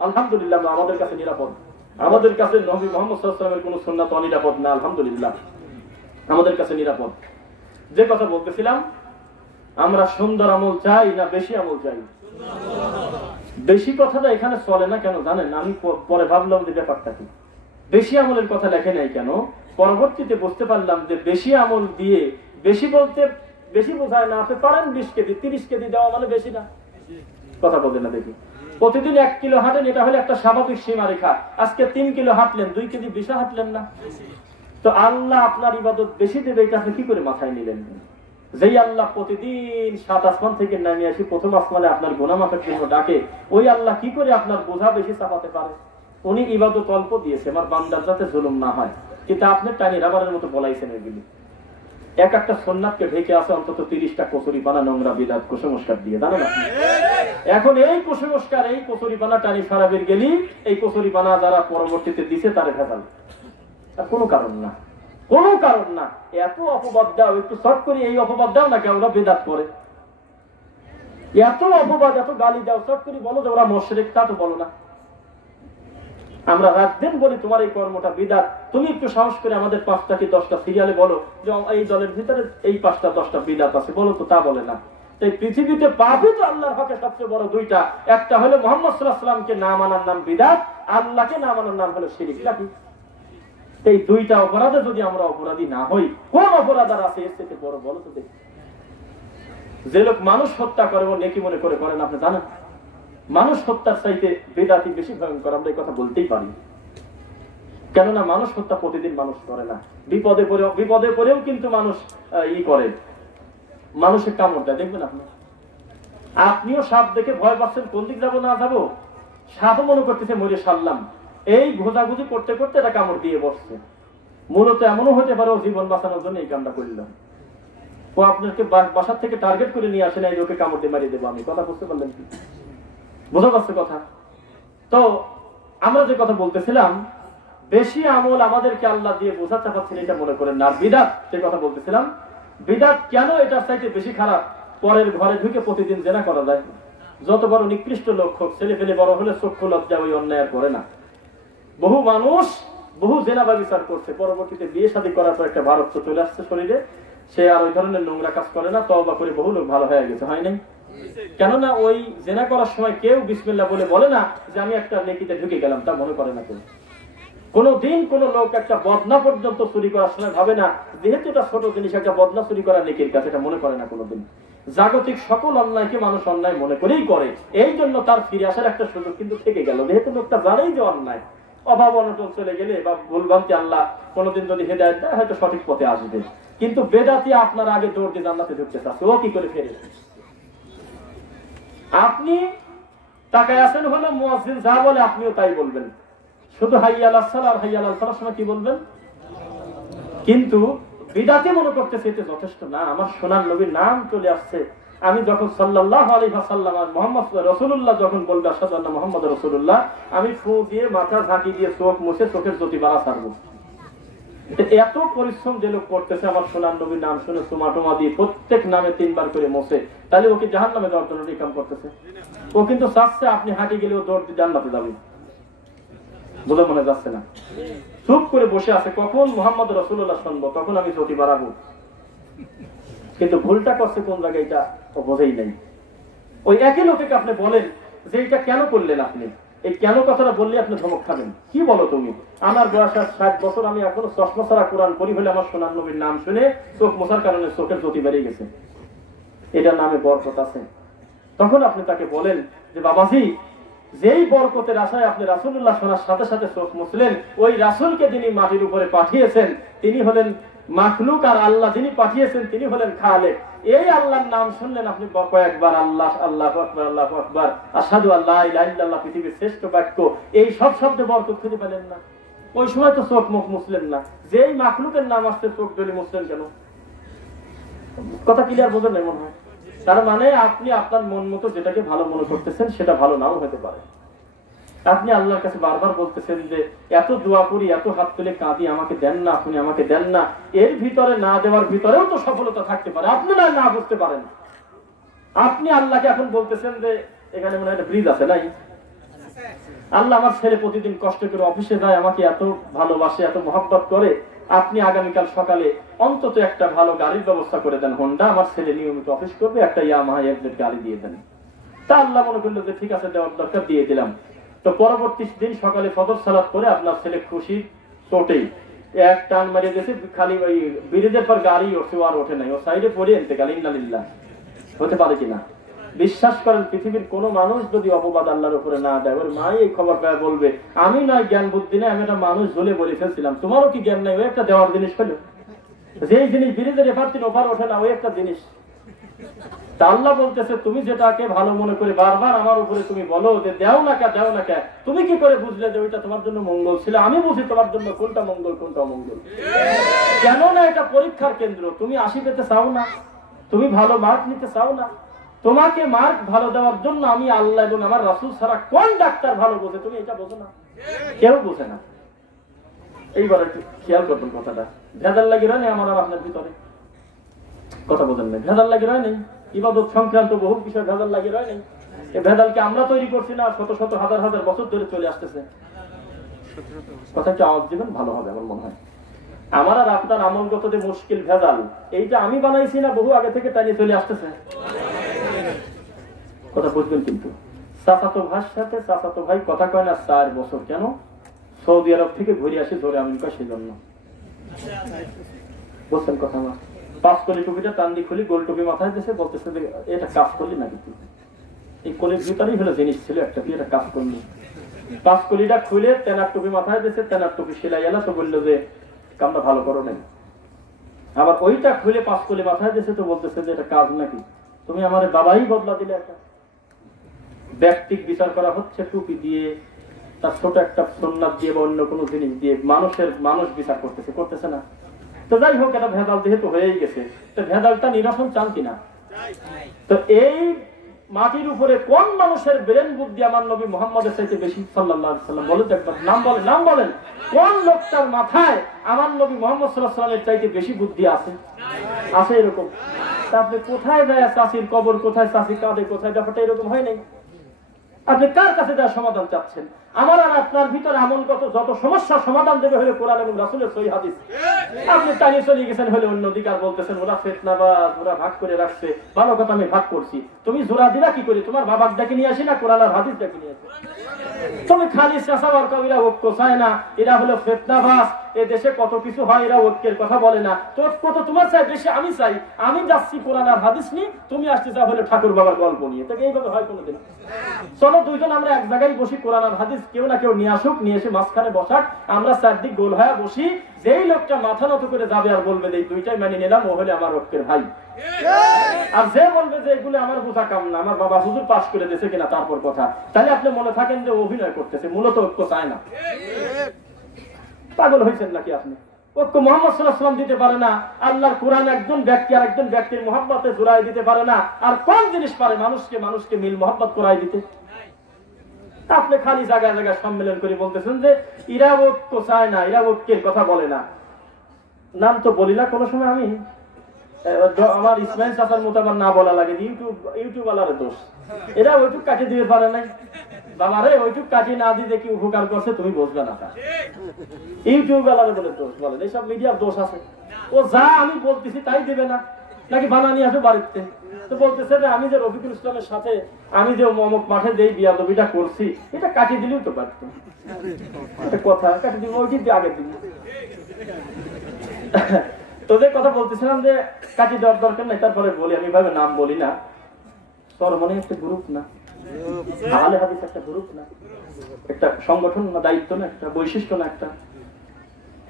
আলহামদুলিল্লাহ। আমাদের কাছে নিরাপদ, আমাদের কাছে নবী মুহাম্মদ সাল্লাল্লাহু আলাইহি ওয়াসাল্লামের কোনো সুন্নাহ তো অনিরাপদ না, আলহামদুলিল্লাহ আমাদের কাছে নিরাপদ। যে কথা বলতেছিলাম, আমরা সুন্দর আমল চাই না বেশি আমল চাই? বেশি কথাটা এখানে চলে না কেন জানেন? আমি পরে ভাবলাম যে ব্যাপারটা কি, বেশি আমলের কথা লেখে নাই কেন, পরবর্তীতে বুঝতে পারলাম যে বেশি আমল দিয়ে, বেশি বলতে বেশি বোঝায় না, আপনি পারেন 20 কেজি 30 কেজি দেওয়া মানে বেশি না? কথা বলতে না দেখি, প্রতিদিন 1 কিলো হাঁটেন, এটা হলো একটা স্বাভাবিক সীমারেখা। আজকে 3 কিলো হাঁটলেন, 2 কেজি বেশি হাঁটলেন না? তো আল্লাহ আপনার ইবাদত বেশি দেবে এটা আপনি কি করে মাথায় নিলেন? যেই আল্লাহ প্রতিদিন 7 আসমান থেকে নামে আসি প্রথম আসমানে আপনার গুনাহ মাফের জন্য ডাকে, ওই আল্লাহ কি করে আপনার বোঝা বেশি চাপাতে পারে? উনি ইবাদত অল্প দিয়েছে আমার বান্দার যাতে জুলুম না হয়, কিন্তু আপনি টানি রাবারের মতো বলাইছেন এগুলি। এক একটা সুন্নাতকে ঢেকে আছে অন্তত 30টা কচুরিপানা নোংরা বিদআত কুসংস্কার দিয়ে, জানেন আপনি? এখন এই কুসংস্কার, এই কচুরিপানা টানি সারাবের গেলি, এই কচুরিপানা যারা পরবর্তীতে দিছে তারে ভেজাল, আর কোনো কারণ না, কোনো কারণ না। এত অপবাদ দাও, একটু শর্ট করে এই অপবাদ দাও না, ওরা বেদাত করে। এত অপবাদ, এত গালি দাও, শর্ট করে বলো যে ওরা মুশরিক, তা তো বলো না। আমরা রাত দিন বলি তোমার এই কর্মটা বিদআত, তুমি একটু সাহস করে আমাদের 5টা কি 10টা সিরিয়ালে বলো যে এই দলের ভিতরে এই 5টা 10টা বিদআত আছে, বলো তো, তা বলে না। তাই পৃথিবীতে পাপই তো আল্লাহর হকে সবচেয়ে বড় 2টা, একটা হলো মুহাম্মদ সাল্লাল্লাহু আলাইহি ওয়াসাল্লামকে না মানার নাম বিদআত, আল্লাহকে না মানার নাম হলো শিরক। নাকি এই 2টা অপরাধে যদি আমরা অপরাধী না হই, কোন অপরাধ আর আছে এর থেকে বড়? বলো তো দেখি। যে লোক মানুষ হত্যা করে ও নেকি মনে করে করেন, আপনি জানেন? মানুষ হত্যার চাইতে বেদাতি বেশি ভয়ঙ্কর, আমরা এই কথা বলতেই পারি। কেননা মানুষ হত্যা প্রতিদিন মানুষ করে না, বিপদে পড়েও কিন্তু মানুষ করে, মানুষের কামড় দেয়। দেখবেন আপনিও সাপ দেখে ভয় পাচ্ছেন, কোন দিক যাবো না যাবো, সাপও মনে করতেছে মরে সারলাম, এই ঘোজাঘুজি করতে করতে এটা কামড় দিয়ে বসছে। মূলত এমনও হতে পারে ও জীবন বাঁচানোর জন্য এই কামটা করলাম, ও আপনাকে বাসার থেকে টার্গেট করে নিয়ে আসে না, এই ওকে কামড় দিয়ে মারিয়ে দেবো আমি। কথা বুঝতে পারলেন কি? বোঝা যাচ্ছে কথা? তো আমরা যে কথা বলতেছিলাম, বেশি আমল আমাদেরকে আল্লাহ দিয়ে বোঝা চাপাচ্ছেন, এটা মনে করেন না। আর বিদআত, যে কথা বলতেছিলাম, বিদআত কেন এটার চাইতে বেশি খারাপ? পরের ঘরে ঢুকে প্রতিদিন জেনা করা যায়। যত বড় নিকৃষ্ট লোক হোক, ছেলে ফেলে বড় হলে চক্ষু লজ্জা ওই অন্যায় আর করে না। বহু মানুষ বহু জেনা ব্যভিচার করছে, পরবর্তীতে বিয়ে শাদী করার পর একটা ভারত চলে আসছে শরীরে, সে আর ওই ধরনের নোংরা কাজ করে না, তওবা করে বহু লোক ভালো হয়ে গেছে। হয় নাই? কেননা ওই জেনা করার সময় কেউ বিসমিল্লাহ বলে না যে আমি একটা নেকিতে ঢুকে গেলাম, তা মনে করে না কেউ। কোনদিন কোন লোক একটা বদনা পর্যন্ত চুরি করার সময় ভাবে না যেহেতু এটা ছোট জিনিস, একটা বদনা চুরি করা নেকির কাছে, এটা মনে করে না কোনোদিন। জাগতিক সকল অন্যায়কে মানুষ অন্যায় মনে করেই করে, এই জন্য তার ফিরে আসার একটা সুযোগ কিন্তু থেকে গেল, যেহেতু লোকটা জানেই যে অন্যায়। অভাব অনটন চলে গেলে বা ভুলভ্রান্তি আল্লাহ কোনোদিন যদি হেদায়েত দেয়, হয়তো সঠিক পথে আসবে। কিন্তু বেদাতি আপনার আগে দৌড় দিয়ে জান্নাতে ঢুকতে চাচ্ছে, ও কি করে ফেরে? আপনি তাকায় আছেন হলো মুয়াজ্জিন যা বলে আপনিও তাই বলবেন, শুধু হাইয়া আলাস সালাহ আর হাইয়া আলাল ফালাহর সময় কি বলবেন? কিন্তু বিদআতি মনে করতেছে এতে যথেষ্ট না, আমার সোনার নবীর নাম চলে আসছে, আমি যখন সাল্লাল্লাহু আলাইহি ওয়াসাল্লাম আর মুহাম্মদ রাসূলুল্লাহ যখন বলবে আশহাদু আন্না মুহাম্মাদুর রাসূলুল্লাহ, আমি ফু দিয়ে মাথা ঝাঁকি দিয়ে চোখ মুছে চোখের জ্যোতি বাড়া ছাড়বো। এত পরিশ্রম যে লোক করতেছে আমার সোনার নবীর নাম শুনে সুমাটোমা দিয়ে প্রত্যেক নামে 3 বার করে মোছে, তাহলে ওকে জাহান্নামে যাওয়ার জন্য কাম করতেছে। ও কিন্তু চাচ্ছে আপনি হাঁটি গেলেও দৌড় দিয়ে জান্নাতে যাবেন। বোঝা মনে যাচ্ছে না? চুপ করে বসে আছে, কখন মুহাম্মদ রাসূলুল্লাহ শুনবো তখন আমি জ্যোতি বাড়াবো। কিন্তু ভুলটা করছে কোন জায়গায় এটা ও বোঝেই নাই। ওই একই লোকে আপনি বলেন যে এটা কেন করলেন, আপনি এই কেন কথাটা বললে আপনি ধমক খাবেন। কি বলো তুমি? আমার বয়স 60 বছর, আমি এখনো চশমা ছাড়া কোরআন পড়ি হলে আমার সোনার নবীর নাম শুনে চোখ মোছার কারণে চোখের জ্যোতি বেড়ে গেছে, এটার নামে বরকত আছে। তখন আপনি তাকে বলেন যে বাবাজি, যেই বরকতের আশায় আপনি রাসূলুল্লাহ শোনার সাথে সাথে চোখ মুছলেন, ওই রাসূলকে যিনি মাটির উপরে পাঠিয়েছেন তিনি হলেন মাখলুক, আর আল্লাহ যিনি পাঠিয়েছেন তিনি হলেন খালেক। এই আল্লাহর নাম শুনলেন আপনি কয়েকবার, আল্লাহ আল্লাহু আকবার আল্লাহু আকবার আশহাদু আল্লা ইলাহা ইল্লাল্লাহ পৃথিবীর শ্রেষ্ঠ বাক্য, এই সব শব্দে বরকত খুঁজে পেলেন না। ওই সময় তো চোখ মুখ মুছলেন না, যেই মাখলুকের নাম আসছে চোখ ডলি মুছলেন কেন? কথা ক্লিয়ার বোঝেন না মনে হয়? তার মানে আপনি আপনার মন মতো যেটাকে ভালো মনে করতেছেন সেটা ভালো নাও হতে পারে। আপনি আল্লাহর কাছে বারবার বলতেছেন যে এত দোয়া করি, এত হাত তুলে কাঁদি, আমাকে দেন না, আপনি আমাকে দেন না। এর ভিতরে না দেওয়ার ভিতরেও তো সফলতা থাকতে পারে, আপনি না বুঝতে পারেন। আপনি আল্লাহকে এখন বলতেছেন যে এখানে মনে হয় একটা ব্রিজ আছে, নাই? আল্লাহ আমার ছেলে প্রতিদিন কষ্ট করে অফিসে যায়, আমাকে এত ভালোবাসে, এত মহব্বত করে, আপনি আগামীকাল সকালে অন্তত একটা ভালো গাড়ির ব্যবস্থা করে দেন, হোন্ডা, আমার ছেলে নিয়মিত অফিস করবে, একটা ইয়ামাহা এফজেড গাড়ি দিয়ে দেন। তা আল্লাহ মনে করলো যে ঠিক আছে, দেওয়ার দরকার, দিয়ে দিলাম। তো পরবর্তী দিন সকালে ফজর সালাত করে আপনার ছেলে খুশি চোটেই এক টান মারিয়ে গেছে, খালি ওই ব্রিজের পর গাড়ি উঠছে, আর ওঠে নাই, ও সাইডে পড়ে ইন্তেকাল। ইন্নালিল্লাহ। হতে পারে কিনা? বিশ্বাস করেন, পৃথিবীর কোন মানুষ যদি অপবাদ আল্লাহর উপরে না দেয়, ওর মা এই খবর পায় বলবে আমি নয় জ্ঞান বুদ্ধি নেই, আমি একটা মানুষ ঝুলে বলে ফেলছিলাম, তোমারও কি জ্ঞান নাই? ওই একটা দেওয়ার জিনিস হলো, যেই জিনিস ব্রিজের এপার থেকে ওপার ওঠে না, ওই একটা জিনিস। তা আল্লাহ বলতেছে তুমি যেটাকে ভালো মনে করে বারবার আমার উপরে তুমি বলো যে দেও না কে, দেও না কে, তুমি কি করে বুঝলে যে ওইটা তোমার জন্য মঙ্গল ছিল? আমি বুঝি তোমার জন্য কোনটা মঙ্গল কোনটা অমঙ্গল। কেন না এটা পরীক্ষার কেন্দ্র। তুমি 80 পেতে চাও না, তুমি ভালো মার্ক নিতে চাও না, তোমাকে মার্ক ভালো দেওয়ার জন্য আমি আল্লাহ এবং আমার রাসূল ছাড়া কোন ডাক্তার ভালো বোঝে? তুমি এটা বোঝো না, কেউ বোঝে না। এইবার একটু খেয়াল করবেন কথাটা, ভেজাল লাগি রয় নেই আমার আর আপনার ভিতরে, কথা বোঝেন না? ভেজাল লাগি রয় নেই, ইবাদত সংক্রান্ত বহু বিষয় ভেজাল লাগি রয় নেই। এই ভেজালকে আমরা তৈরি করছি না, শত শত হাজার হাজার বছর ধরে চলে আসতেছে। কথা একটু আওয়াজ দিবেন, ভালো হবে আমার মনে হয়। আমার আর আপনার আমলগত যে মুশকিল ভেজাল, এইটা আমি বানাইছি না, বহু আগে থেকে টানিয়ে চলে আসতেছে। কথা বুঝবেন। কিন্তু চাচাতো ভাইয়ের সাথে চাচাতো ভাই কথা কয় না 4 বছর, কেন? সৌদি আরব থেকে ঘুরে আসি ধরে আমেরিকা, সেই জন্য। বলছেন কথা আমার 5 কলি টুপিটা টান দিয়ে খুলি, গোল টুপি মাথায় দিয়েছে, বলতেছে যে এটা কাজ করলি নাকি তুই? এই কলির ভিতরেই হলো জিনিস ছিল একটা, তুই এটা কাজ করলি। 5 কলিটা খুলে তেনার টুপি মাথায় দিয়েছে, তেনার টুপি সেলাই এলা, তো বললো যে কামটা ভালো করো নাই। আবার ওইটা খুলে 5 কলি মাথায় দিয়েছে, তো বলতেছে যে এটা কাজ নাকি? তুমি আমার বাবাই বদলা দিলে। একটা ব্যক্তিক বিচার করা হচ্ছে টুপি দিয়ে, তার ছোট একটা সুন্নাত দিয়ে বা অন্য কোনো জিনিস দিয়ে মানুষ বিচার করতেছে না। তো যাই হোক, এটা ভেজাল যেহেতু হয়েই গেছে, তো ভেজালটা নিরসন চান কিনা? তো এই মাটির উপরে কোন মানুষের ব্রেন বুদ্ধি আমার নবী মুহাম্মদের চাইতে বেশি সাল্লাল্লাহু আলাইহি ওয়াসাল্লাম? বলেন একবার, নাম বলেন কোন লোকটার মাথায় আমার নবী মুহাম্মদ সাল্লাল্লাহু আলাইহি ওয়াসাল্লামের চাইতে বেশি বুদ্ধি আছে? আছে এরকম? তা আপনি কোথায় যায় চাষির কবর, কোথায় চাষি কাঁদে, কোথায় ব্যাপারটা এরকম হয় নাই? আপনি কার কাছে দেওয়ার সমাধান চাচ্ছেন? আমার আর আপনার ভিতরে আমলগত যত সমস্যার সমাধান দেবে হলে কোরআন এবং রাসূলের সহিহ হাদিস। আপনি টানিয়ে চলে গেছেন হলে অন্যদিকে, আর বলতেছেন ওরা ফিতনাবাজ, ওরা ভাগ করে রাখছে। ভালো কথা, আমি ভাগ করছি, তুমি জোড়া দিলা কি করে? তোমার বাবার ডাকে নিয়ে আসি না, কোরআন আর হাদিস ডাকে নিয়ে আসি। তুমি খালি চেঁচাবার কবিরা ঐক্য চায় না, এরা হলো ফিতনাবাজ, এ দেশে কত কিছু হয়, এরা ঐক্যের কথা বলে না। তোর কত তোমার চাই বেশি, আমি চাই, আমি যাচ্ছি কোরআন আর হাদিস নিয়ে, তুমি আসতে চাও হলে ঠাকুর বাবার গল্প নিয়ে। তাকে এইভাবে হয় কোনোদিন? চলো দুইজন আমরা এক জায়গায় বসি, কোরআন আর হাদিস কেউ না কেউ নিয়ে আসুক, নিয়ে এসে মাঝখানে বসাক, আমরা চারদিক গোল হয়ে বসি। যেই লোকটা মাথা নত করে যাবে আর বলবে এই দুইটাই মেনে নিলাম, ও হলে আমার ঐক্যের ভাই। আর যে বলবে যে এগুলো আমার বোঝা কাম না, আমার বাবা হুজুর পাস করে দিয়েছে কিনা তারপর কথা, তাহলে আপনি মনে থাকেন যে অভিনয় করতেছে, মূলত ঐক্য চায় না। পাগল হয়েছেন নাকি আপনি? ঐক্য মুহাম্মদ সাল্লাল্লাহু আলাইহি ওয়াসাল্লাম দিতে পারে না, আল্লাহর কোরআন একজন ব্যক্তি আর একজন ব্যক্তির মুহাব্বতে জোড়ায় দিতে পারে না। আর কোন জিনিস পারে মানুষকে মিল মুহাব্বত করায় দিতে? আপনি খালি জায়গায় জায়গায় সম্মেলন করে বলতেছেন যে এরা ঐক্য চায় না, এরা ঐক্যের কথা বলে না। নাম তো বলি না কোনো সময় আমি, আমার ইসমাইল চাচার মতো আমার না বলা লাগে, ইউটিউব আলার দোষ, এরা ওইটুক কাটিয়ে দিতে পারে নাই। বাবা রে, ওইটুক কাটিয়ে না দিতে কি উপকার করছে তুমি বুঝবে না, ইউটিউব আলারে বলে দোষ বলেন, এইসব মিডিয়ার দোষ আছে। ও যা আমি বলতেছি তাই দেবে না, নাকি বানানি আসবে বাড়িতে, তো বলতেছে যে আমি যে রফিকুল ইসলামের সাথে আমি যে অমুক মাঠে যে বিয়াদবিটা করছি এটা কাটিয়ে দিলেও তো পারত, একটা কথা কাটিয়ে দিব, ওই কিন্তু আগে দিব। তোদের কথা বলতেছিলাম যে কাটিয়ে দেওয়ার দরকার নাই, তারপরে বলি আমি ভাবে নাম বলি না, চরমনে একটা গ্রুপ না, আহলে হাদিস একটা গ্রুপ না, একটা সংগঠন না, দায়িত্ব না, একটা বৈশিষ্ট্য না, একটা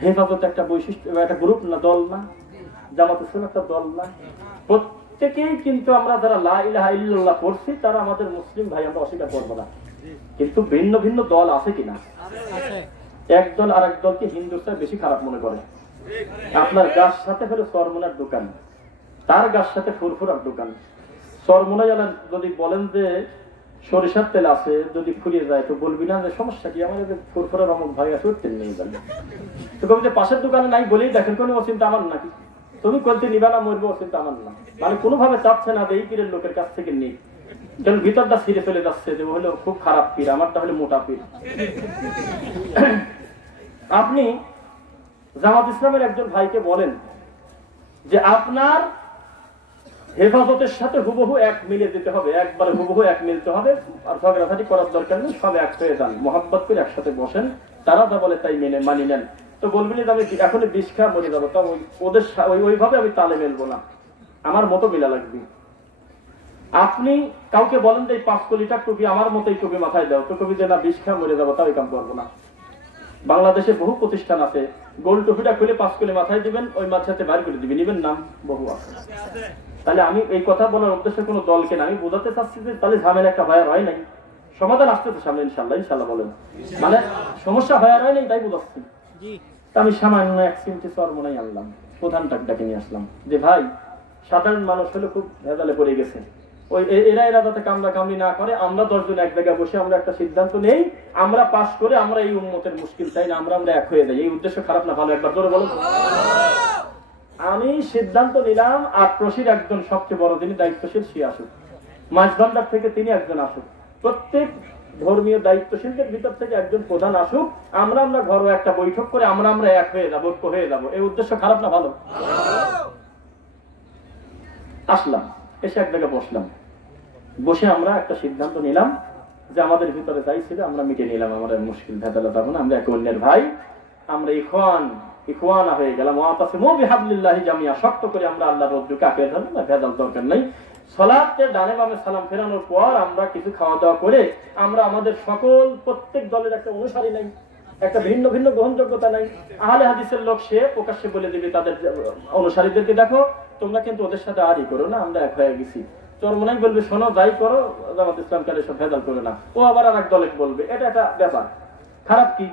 হেফাজত একটা বৈশিষ্ট্য, একটা গ্রুপ না, দল না, জামাত ইসলাম একটা দল না। প্রত্যেকেই কিন্তু আমরা যারা লা ইলাহা ইল্লাল্লাহ পড়ছি তারা আমাদের মুসলিম ভাই, আমরা অস্বীকার করবো না, কিন্তু ভিন্ন ভিন্ন দল আছে কিনা, এক দল আর এক দলকে হিন্দুস্তান বেশি খারাপ মনে করে। আপনার গাছ সাথে হলো চরমোনার দোকান, তার গাছ সাথে ফুরফুরার দোকান। চরমোনা জানেন, যদি বলেন যে সরিষার তেল আছে, যদি ফুরিয়ে যায় তো বলবি না যে সমস্যা কি, আমার ফুরফুরার অমুক ভাই আছে তেল নিয়ে যাবে, তো কবি যে পাশের দোকানে নাই বলেই দেখেন কোনো অচিন্তা আমার নাকি, তুমি করতে নিবা না মরবে অচিন্তা আমার না, মানে কোনোভাবে চাচ্ছে না যে এই পীরের লোকের কাছ থেকে নেই, কারণ ভিতরটা ছিঁড়ে ফেলে যাচ্ছে যে হলো খুব খারাপ পীর, আমারটা হলে মোটা পীর। আপনি জামাত ইসলামের একজন ভাইকে বলেন যে আপনার হেফাজতের সাথে হুবহু এক মিলে দিতে হবে, একবারে হুবহু এক মিলতে হবে, আর ঝগড়াঝাটি করার দরকার নেই, সব এক হয়ে যান, মোহাব্বত করে একসাথে বসেন, তারা যা বলে তাই মেনে মানি নেন। তো বলবেন যে আমি এখনই বিষ খা মরে যাবো, তা ওদের ওইভাবে আমি তালে মেলবো না, আমার মতো মিলা লাগবে। আপনি কাউকে বলেন যে 5 কোটিটা টুপি আমার মতোই টুপি মাথায় দাও, তো কবি যে না বিষ খা মরে যাবো, তাও কাম করবো না। বাংলাদেশে বহু প্রতিষ্ঠান আছে, গোল টুপিটা খুলে 5 কোটি মাথায় দিবেন, ওই মাথাতে বাইর করে দিবেন, নিবেন নাম বহু আছে। তাহলে আমি এই কথা বলার উদ্দেশ্যে কোনো দলকে না, আমি বোঝাতে চাচ্ছি যে তাহলে ঝামেলা একটা ভাইয়ার হয় নাই, সমাধান আসতেছে সামনে ইনশাল্লাহ, ইনশাল্লাহ বলেন, মানে সমস্যা ভাইয়ার হয় নাই তাই বোঝাচ্ছি। আমি সামান্য 1 চিমটি চরমোনাই আনলাম, প্রধানটাকে ডাকে নিয়ে আসলাম যে ভাই সাধারণ মানুষ হলে খুব ভেজালে পড়ে গেছে, ওই এরা যাতে কামড়া কামড়ি না করে, আমরা 10 জন এক জায়গায় বসে আমরা একটা সিদ্ধান্ত নেই, আমরা পাস করে আমরা এই উম্মতের মুশকিল চাই না, আমরা এক হয়ে যাই, এই উদ্দেশ্য খারাপ না ভালো, একবার ধরে বলুন। আমি সিদ্ধান্ত নিলাম আক্রোশীর একজন সবচেয়ে বড় যিনি দায়িত্বশীল সে আসুক, মাঝভান্ডার থেকে তিনি একজন আসুক, প্রত্যেক ধর্মীয় দায়িত্বশীলদের ভিতর থেকে একজন প্রধান আসুক, আমরা ঘরোয়া একটা বৈঠক করে আমরা এক হয়ে যাবো, ঐক্য হয়ে যাবো, এই উদ্দেশ্য খারাপ না ভালো। আসলাম, এসে এক জায়গায় বসলাম, বসে আমরা একটা সিদ্ধান্ত নিলাম যে আমাদের ভিতরে যাই ছিল আমরা মিটে নিলাম, আমাদের মুশকিল ভেজালে যাবো না, আমরা এক অন্যের ভাই, আমরা ইখওয়ানা হয়ে গেলাম, ওয়াতাসিমু বিহাবলিল্লাহি জামিয়া, শক্ত করে আমরা আল্লাহর রজ্জুকে আঁকড়ে ধরলাম, ভেজাল দরকার নাই। সালাতের ডানে বামে সালাম ফেরানোর পর আমরা কিছু খাওয়া দাওয়া করে আমরা আমাদের প্রত্যেক দলের একটা অনুসারী নাই, একটা ভিন্ন ভিন্ন গ্রহণযোগ্যতা নাই, আহলে হাদিসের লোক সে প্রকাশ্যে বলে দিবে তাদের অনুসারীদেরকে, দেখো তোমরা কিন্তু ওদের সাথে আরই করো না, আমরা এক হয়ে গেছি। চরমোনাই বলবে শোনো যাই করো, জামাত ইসলামকে এসব ভেজাল করো না, ও আবার আর এক দলে বলবে, এটা একটা ব্যাপার, খারাপ কি?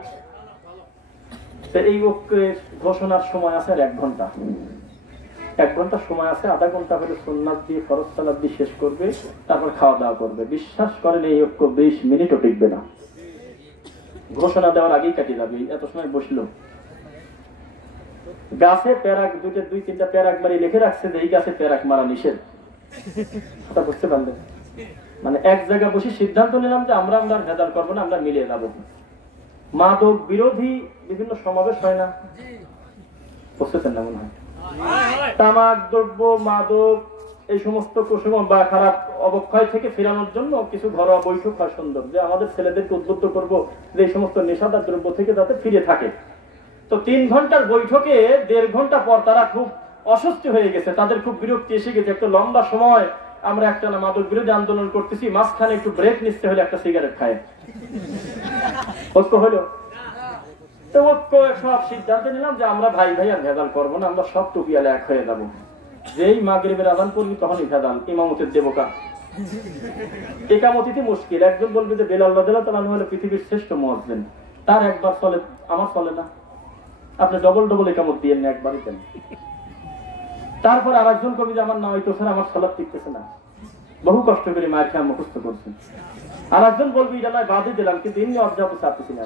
এই ঐক্যের ঘোষণার সময় আছে 1 ঘন্টা, 1 ঘন্টা সময় আছে, আধা ঘন্টা হলে সুন্নাত দিয়ে ফরজ সালাত দিয়ে শেষ করবে, তারপর খাওয়া দাওয়া করবে। বিশ্বাস করেন এই ঐক্য 20 মিনিটও টিকবে না, ঘোষণা দেওয়ার আগেই কাটিয়ে যাবে। এত সময় বসলো, গাছে প্যারাক 2-3টা প্যারাক মারি লিখে রাখছে যে এই গাছে প্যারাক মারা নিষেধ, কথা বুঝতে পারলেন? মানে এক জায়গায় বসে সিদ্ধান্ত নিলাম যে আমরা ভেজাল করবো না, আমরা মিলিয়ে যাবো। মাদক বিরোধী বিভিন্ন সমাবেশ হয় না, বুঝতেছেন না মনে হয়, তামাক দ্রব্য মাদক এই সমস্ত কুসুম বা খারাপ অবক্ষয় থেকে ফেরানোর জন্য কিছু ঘরোয়া বৈঠক হয় সুন্দর, যে আমাদের ছেলেদেরকে উদ্বুদ্ধ করবো যে এই সমস্ত নেশাদার দ্রব্য থেকে যাতে ফিরে থাকে। তো 3 ঘন্টার বৈঠকে 1.5 ঘন্টা পর তারা খুব অস্বস্তি হয়ে গেছে, তাদের খুব বিরক্তি এসে গেছে, একটা লম্বা সময় আমরা একটা মাদক বিরোধী আন্দোলন করতেছি, মাঝখানে একটু ব্রেক নিতে হলে একটা সিগারেট খায়, ঐক্য হলো। তো ঐক্য সব সিদ্ধান্ত নিলাম যে আমরা ভাই আর ভেজাল করবো না, আমরা সব টুপিয়ালে এক হয়ে যাবো, যেই মাগরিবের আযান পড়বি তখনই ভেজাল, ইমামতের দেবকা, একামতিতে মুশকিল। একজন বলবে যে বেলাল রাদিয়াল্লাহু তাআলা হলো পৃথিবীর শ্রেষ্ঠ মুয়াজ্জিন, তার একবার চলে, আমার চলে না, আপনি ডবল একামত দিয়ে না, একবারই দেন। তারপর আরেকজন কবি যে আমার না হইতো স্যার আমার সালাত টিকতেছে না, বহু কষ্ট করে মায়ের খেয়ে মুখস্থ করছেন। আর একজন বলবি এটা নয় বাদে দিলাম, কিন্তু এমনি অবজাব চাচ্ছি না,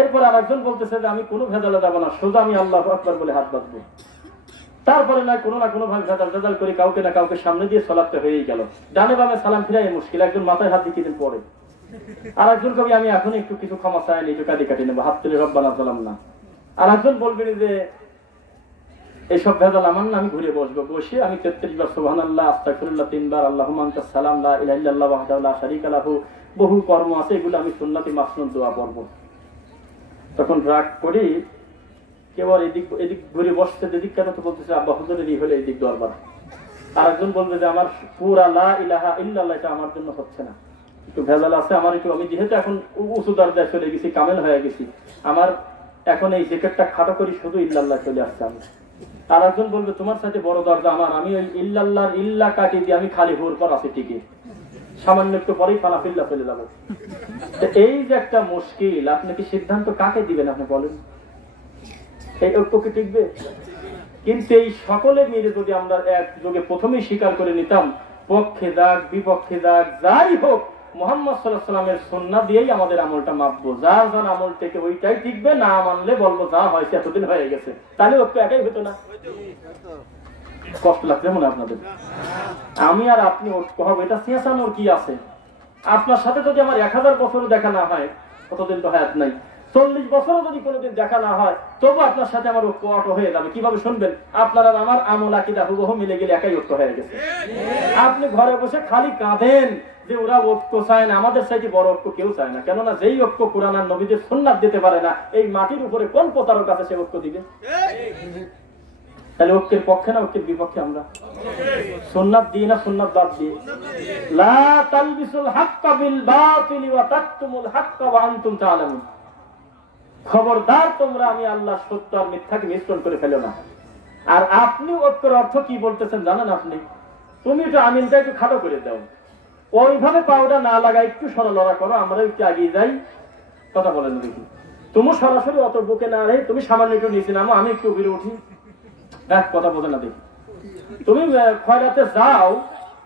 এরপর আরেকজন বলতেছে যে আমি কোনো ভেজালে যাবো না, সোজা আমি আল্লাহু আকবার বলে হাত বাঁধবো। তারপরে না কোনো ভাবে ভেজাল করে কাউকে না কাউকে সামনে দিয়ে সালাতটা হয়েই গেল। ডানে বামে সালাম ফিরাই মুশকিল, একজন মাথায় হাত দিয়ে কিছুদিন পরে, আর একজন কবি আমি এখন একটু কিছু ক্ষমা চাইনি, একটু কাটি নেবো, হাত তুলে রব্বানা সালাম না। আর একজন বলবেন যে এইসব ভেজাল আমার না, আমি ঘুরে বসবো, বসে আমি 33 বার সুবহানাল্লাহ, আস্তাগফিরুল্লাহ 3 বার, আল্লাহুম্মা আনতাস সালাম, লা ইলাহা ইল্লাল্লাহু ওয়াহদাহু লা শারীকা লাহু, বহু কর্ম আছে, এগুলো আমি সুন্নতি মাসনুন দোয়া পড়বো। তখন রাগ করি কেউ আর এদিক ঘুরে বসতে, এদিক কেন তো বলতেছে আব্বা হুজুরেরই হলে এদিক দরবার। আর একজন বলবে যে আমার পুরা লা ইলাহা ইল্লাল্লাহ এটা আমার জন্য হচ্ছে না, একটু ভেজাল আছে আমার, একটু আমি যেহেতু এখন উঁচু দরজায় চলে গেছি, কামেল হয়ে গেছি, আমার এখন এই জেকেটটা খাটো করি, শুধু ইল্লাল্লাহ চলে আসছে আমি। আর একজন বলবে তোমার সাথে বড় দরজা আমার, আমি ওই ইল্লাল্লাহর ইল্লা কাটি দিয়ে আমি খালি হুর পর আছি টিকে, সামান্য একটু পরেই ফালাফিল্লা চলে যাবো। এই যে একটা মুশকিল, আপনি কি সিদ্ধান্ত কাকে দিবেন আপনি বলেন? এই ঐক্যকে টিকবে? কিন্তু এই সকলে মিলে যদি আমরা একযোগে প্রথমেই স্বীকার করে নিতাম, পক্ষে যাক বিপক্ষে যাক যাই হোক, মুহাম্মদ সাল্লাল্লাহু আলাইহি ওয়াসাল্লামের সুন্নাহ দিয়েই আমাদের আমলটা মাপবো, যার যার আমল থেকে ওইটাই টিকবে, না মানলে বলবো যা হয়েছে এতদিন হয়ে গেছে, তাহলে ঐক্য একাই হতো না। কষ্ট লাগছে মনে আপনাদের? আমি আর আপনি ঐক্য হবে, এটা চেঁচানোর কি আছে? আপনার সাথে যদি আমার 1000 বছরও দেখা না হয়, কতদিন তো হায়াত নাই, 40 বছরও যদি কোনোদিন দেখা না হয়, তবু আপনার সাথে আমার ঐক্য অটো হয়ে যাবে। কিভাবে শুনবেন? আপনারা আমার আমল আকীদা হুবহু মিলে গেলে একাই ঐক্য হয়ে গেছে। আপনি ঘরে বসে খালি কাঁদেন যে ওরা ঐক্য চায় না, আমাদের চাইতে বড় ঐক্য কেউ চায় না। কেননা যেই ঐক্য কুরআন আর নবীদের সুন্নাত দিতে পারে না, এই মাটির উপরে কোন প্রতারক আছে সে ঐক্য দিবে? তাহলে ঐক্যের পক্ষে না ঐক্যের বিপক্ষে আমরা? সুন্নাত দিই না সুন্নাত বাদ দিই? লা তালবিসুল হাক্কা বিল বাতিলি ওয়া তাকতুমুল হাক্কা ওয়া আনতুম তা'লামুন। খবরদার তোমরা আমি আল্লাহ সত্য আর মিথ্যাকে মিশ্রণ করে ফেলো না। আর আপনি ঐক্যের অর্থ কি বলতেছেন জানেন? আপনি তুমি তো আমিনটা একটু খাটো করে দাও, ওইভাবে পাউডার না লাগাই একটু সরলরা করো, আমরা একটু এগিয়ে যাই, কথা বলেন দেখি। তুমি সরাসরি অত বুকে না রে, তুমি সামান্য একটু নিচে নামো, আমি একটু উপরে উঠি, এক কথা বোঝে না দেখি। তুমি খয়রাতে যাও,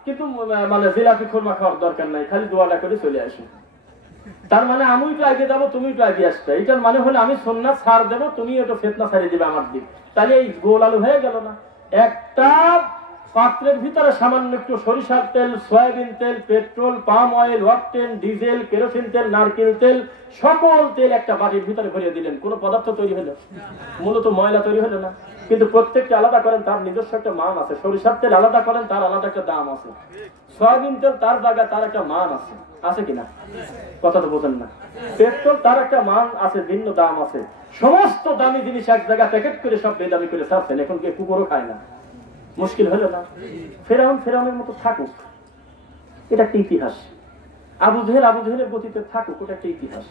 কিন্তু মানে জিলাপি খুরমা খাওয়ার দরকার নাই, খালি দোয়াটা করে চলে আসো। তার মানে আমি একটু আগে যাবো, তুমি একটু আগে আসবে, এটার মানে হলে আমি সুন্নাত ছাড় দেবো, তুমি একটু ফিতনা ছাড়িয়ে দিবে আমার দিক। তাহলে এই গোল আলু হয়ে গেল না? একটা পাত্রের ভিতরে সামান্য একটু সরিষার তেল, সয়াবিন তেল, petrol, palm oil, octane, diesel, kerosene তেল, নারকেল তেল, সকল তেল একটা বাটির ভিতরে ভরিয়ে দিলেন, কোন পদার্থ তৈরি হলো? মূলত ময়লা তৈরি হলো না? কিন্তু প্রত্যেকটা আলাদা করেন, তার নিজস্ব একটা মান আছে। সরিষার তেল আলাদা করেন, তার আলাদা একটা দাম আছে। সয়াবিন তেল তার জায়গায় তার একটা মান আছে, আছে কিনা? কথা তো বোঝেন না। পেট্রোল তার একটা মান আছে, ভিন্ন দাম আছে। সমস্ত দামি জিনিস এক জায়গায় প্যাকেট করে সব বেদামি করে ছাড়ছেন, এখন কে কুকুরও খায় না। মুশকিল হলো না? ফেরাউনের মতো থাকুক, এটা একটা ইতিহাস। আবু জেহেলের গতিতে থাকুক, ওটা একটা ইতিহাস।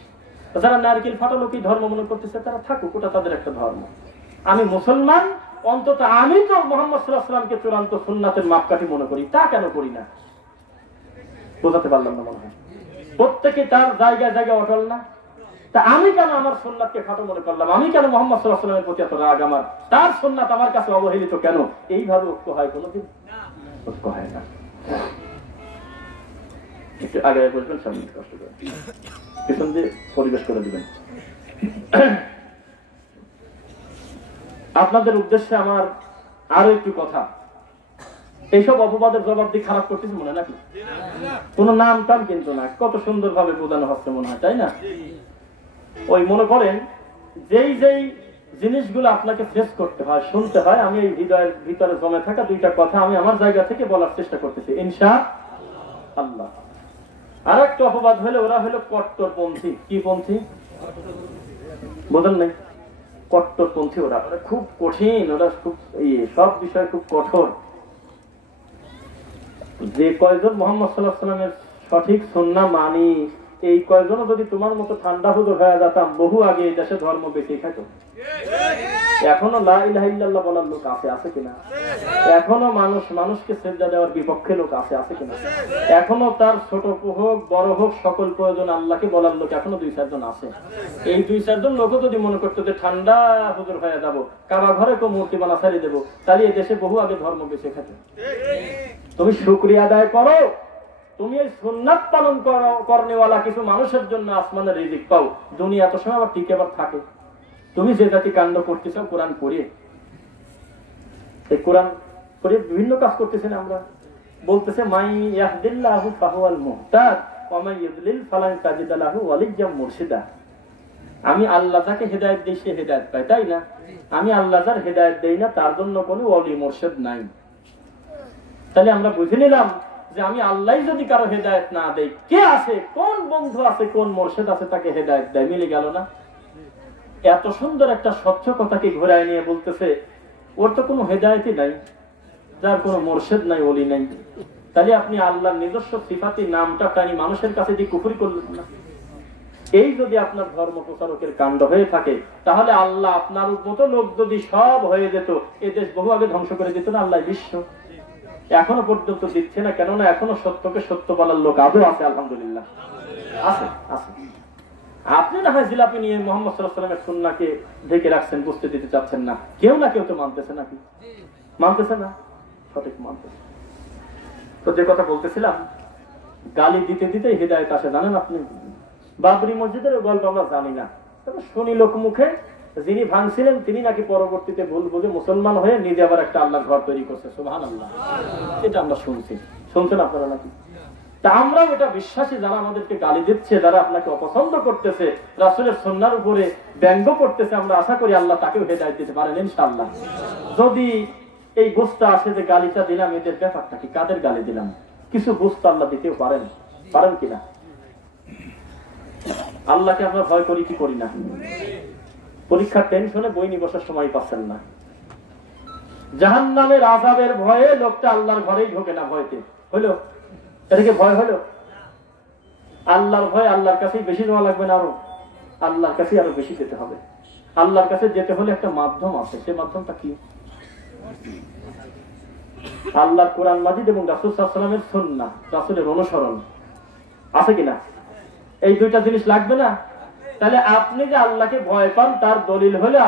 যারা নারকেল ফাটালো কি ধর্ম মনে করতেছে, তারা থাকুক, ওটা তাদের একটা ধর্ম। আমি মুসলমান, অন্তত আমি তো মুহাম্মদ সাল্লাল্লাহু আলাইহি ওয়াসাল্লামকে চূড়ান্ত সুন্নাতের মাপকাঠি মনে করি, তা কেন করি না? বোঝাতে পারলাম না মনে হয়। প্রত্যেকে তার জায়গায় জায়গায় অটল না? তা আমি কেন আমার সুন্নাতকে খাটো মনে করলাম? আমি কেন মুহাম্মদ সাল্লাল্লাহু আলাইহি ওয়াসাল্লামের প্রতি এত রাগ আমার? তার সুন্নাত আমার কাছে অবহেলিত কেন? এইভাবে ঐক্য হয় কোনোদিন? ঐক্য হয় না। একটু আগে বলবেন, সামনে কষ্ট করে পিছন দিয়ে পরিবেশ করে দিবেন। আপনাদের উদ্দেশ্যে আমার আরো একটু কথা। এইসব অপবাদের জবাব দিয়ে খারাপ করতেছি মনে নাকি? কোন নাম টাম কিন্তু না, কত সুন্দর ভাবে বোঝানো হচ্ছে মনে হয়, তাই না? ওই মনে করেন যেই জিনিসগুলো আপনাকে ফেস করতে হয়, শুনতে হয়, আমি এই হৃদয়ের ভিতরে জমে থাকা দুইটা কথা আমি আমার জায়গা থেকে বলার চেষ্টা করতেছি ইনশাআল্লাহ। আর একটা অপবাদ হলে ওরা হলো কট্টরপন্থী। কি পন্থী বোঝেন নাই? কট্টরপন্থী। ওরা খুব কঠিন, ওরা খুব সব বিষয় খুব কঠোর। যে কয়জন মুহাম্মদ সাল্লাল্লাহু আলাইহি ওয়াসাল্লামের সঠিক সুন্নাহ মানি, এই কয়জনও যদি তোমার মতো ঠান্ডা হুজুর হয়ে যেতাম, বহু আগে এই দেশে ধর্ম বেঁচে খাইত। এখনো লা ইলাহা ইল্লাল্লাহ বলার লোক আছে কিনা? এখনো মানুষকে সেজদা দেওয়ার বিপক্ষে লোক আছে কিনা? এখনো তার ছোট হোক বড় হোক সকল প্রয়োজন আল্লাহকে বলার লোক এখনো 2-4 জন আছে। এই 2-4 জন লোকও যদি মনে করতো যে ঠান্ডা হুজুর হয়ে যাবো, কাবা ঘরে কেউ মূর্তি বানা ছাড়িয়ে দেবো, তাহলে এই দেশে বহু আগে ধর্ম বেঁচে খেত। তুমি শুকরিয়া আদায় করো তুমি এই সুন্নাত পালন করনেওয়ালা কিছু মানুষের জন্য আসমানের রিজিক পাও, দুনিয়া এত সময় আবার টিকে আবার থাকে। তুমি যে জাতি কাণ্ড করতেছ কোরআন পড়িয়ে, এই কোরআন পড়ে বিভিন্ন কাজ করতেছেন। আমরা বলতেছে মাই ইয়াহদিল্লাহু ফাহুয়াল মুহতাদ ওয়া মান ইউদ্লিল ফালান তাজিদ লাহু ওয়ালিয়্যাম মুরশিদা। আমি আল্লাহ যাকে হেদায়েত দেই সে হেদায়েত পায়, তাই না? আমি আল্লাহ যার হেদায়েত দেই না তার জন্য কোনো ওলি মুরশিদ নাই। তাহলে আমরা বুঝে নিলাম যে আমি আল্লাহ যদি কারো হেদায়েত না দেই, কে আছে, কোন বন্ধু আছে, কোন মুরশিদ আছে তাকে হেদায়েত দেয়? মিলে গেল না? এত সুন্দর একটা স্বচ্ছ কথাকে ঘোরায় নিয়ে বলতেছে ওর তো কোনো হেদায়েতই নাই, যার কোনো মুরশিদ নাই, ওলি নাই। তাহলে আপনি আল্লাহর নিজস্ব সিফাতি নামটা টানি মানুষের কাছে দিয়ে কুফরি করলেন না। এই যদি আপনার ধর্ম প্রচারকের কাণ্ড হয়ে থাকে, তাহলে আল্লাহ আপনার মতো লোক যদি সব হয়ে যেত, এই দেশ বহু আগে ধ্বংস করে দিত না আল্লাহ বিশ্ব। এখনো পর্যন্ত দিচ্ছে না, কেননা এখনো সত্যকে সত্য বলার লোক আদৌ আছে, আলহামদুলিল্লাহ আছে আছে। আপনি না হয় জিলাপি নিয়ে মুহাম্মদ সাল্লাল্লাহু আলাইহি ওয়াসাল্লামের সুন্নাহকে ঢেকে রাখছেন, বুঝতে দিতে চাচ্ছেন না। কেউ না কেউ তো মানতেছে, নাকি মানতেছে না? সঠিক মানতেছে। তো যে কথা বলতেছিলাম, গালি দিতে দিতে হিদায়াত আসে, জানেন আপনি? বাবরি মসজিদের গল্প আমরা জানি না, তবে শুনি লোক মুখে, যিনি ভাঙছিলেন তিনি নাকি পরবর্তীতে ভুল বুঝে মুসলমান হয়ে নিজে আবার একটা আল্লাহর ঘর তৈরি করছে। সুবহানাল্লাহ, এটা আমরা শুনছি। শুনছেন আপনারা নাকি? তা আমরাও এটা বিশ্বাসী, যারা আমাদেরকে গালি দিচ্ছে, যারা আপনাকে অপছন্দ করতেছে, রাসূলের সুন্নাহর উপরে ব্যঙ্গ করতেছে, আমরা আশা করি আল্লাহ তাকেও হেদায়েত দিতে পারেন ইনশাআল্লাহ। যদি এই বুঝতে আসে যে গালিটা দিলাম, এদের ব্যাপারটা কি, কাদের গালি দিলাম, কিছু বুঝতে আল্লাহ দিতেও পারেন, পারেন কিনা? আল্লাহকে আমরা ভয় করি কি করি না? পরীক্ষার টেনশনে বই নিয়ে বসার সময় পাচ্ছেন না। জাহান্নামের আযাবের ভয়ে লোকটা আল্লাহর ঘরেই ঢোকে না। ভয়তে হইলো, এটাকে ভয় হলো? আল্লাহর ভয় আল্লাহর কাছেই বেশি নেওয়া লাগবে না, আরো আল্লাহর কাছেই আরো বেশি যেতে হবে। আল্লাহর কাছে যেতে হলে একটা মাধ্যম আছে, সে মাধ্যমটা কি? আল্লাহর কোরআন মাজিদ এবং রাসূল সাল্লাল্লাহু আলাইহি ওয়াসাল্লামের সুন্নাহ, রাসূলের অনুসরণ আছে কিনা? এই দুইটা জিনিস লাগবে না? তাহলে আপনি যে আল্লাহকে ভয় পান তার দলিল হলে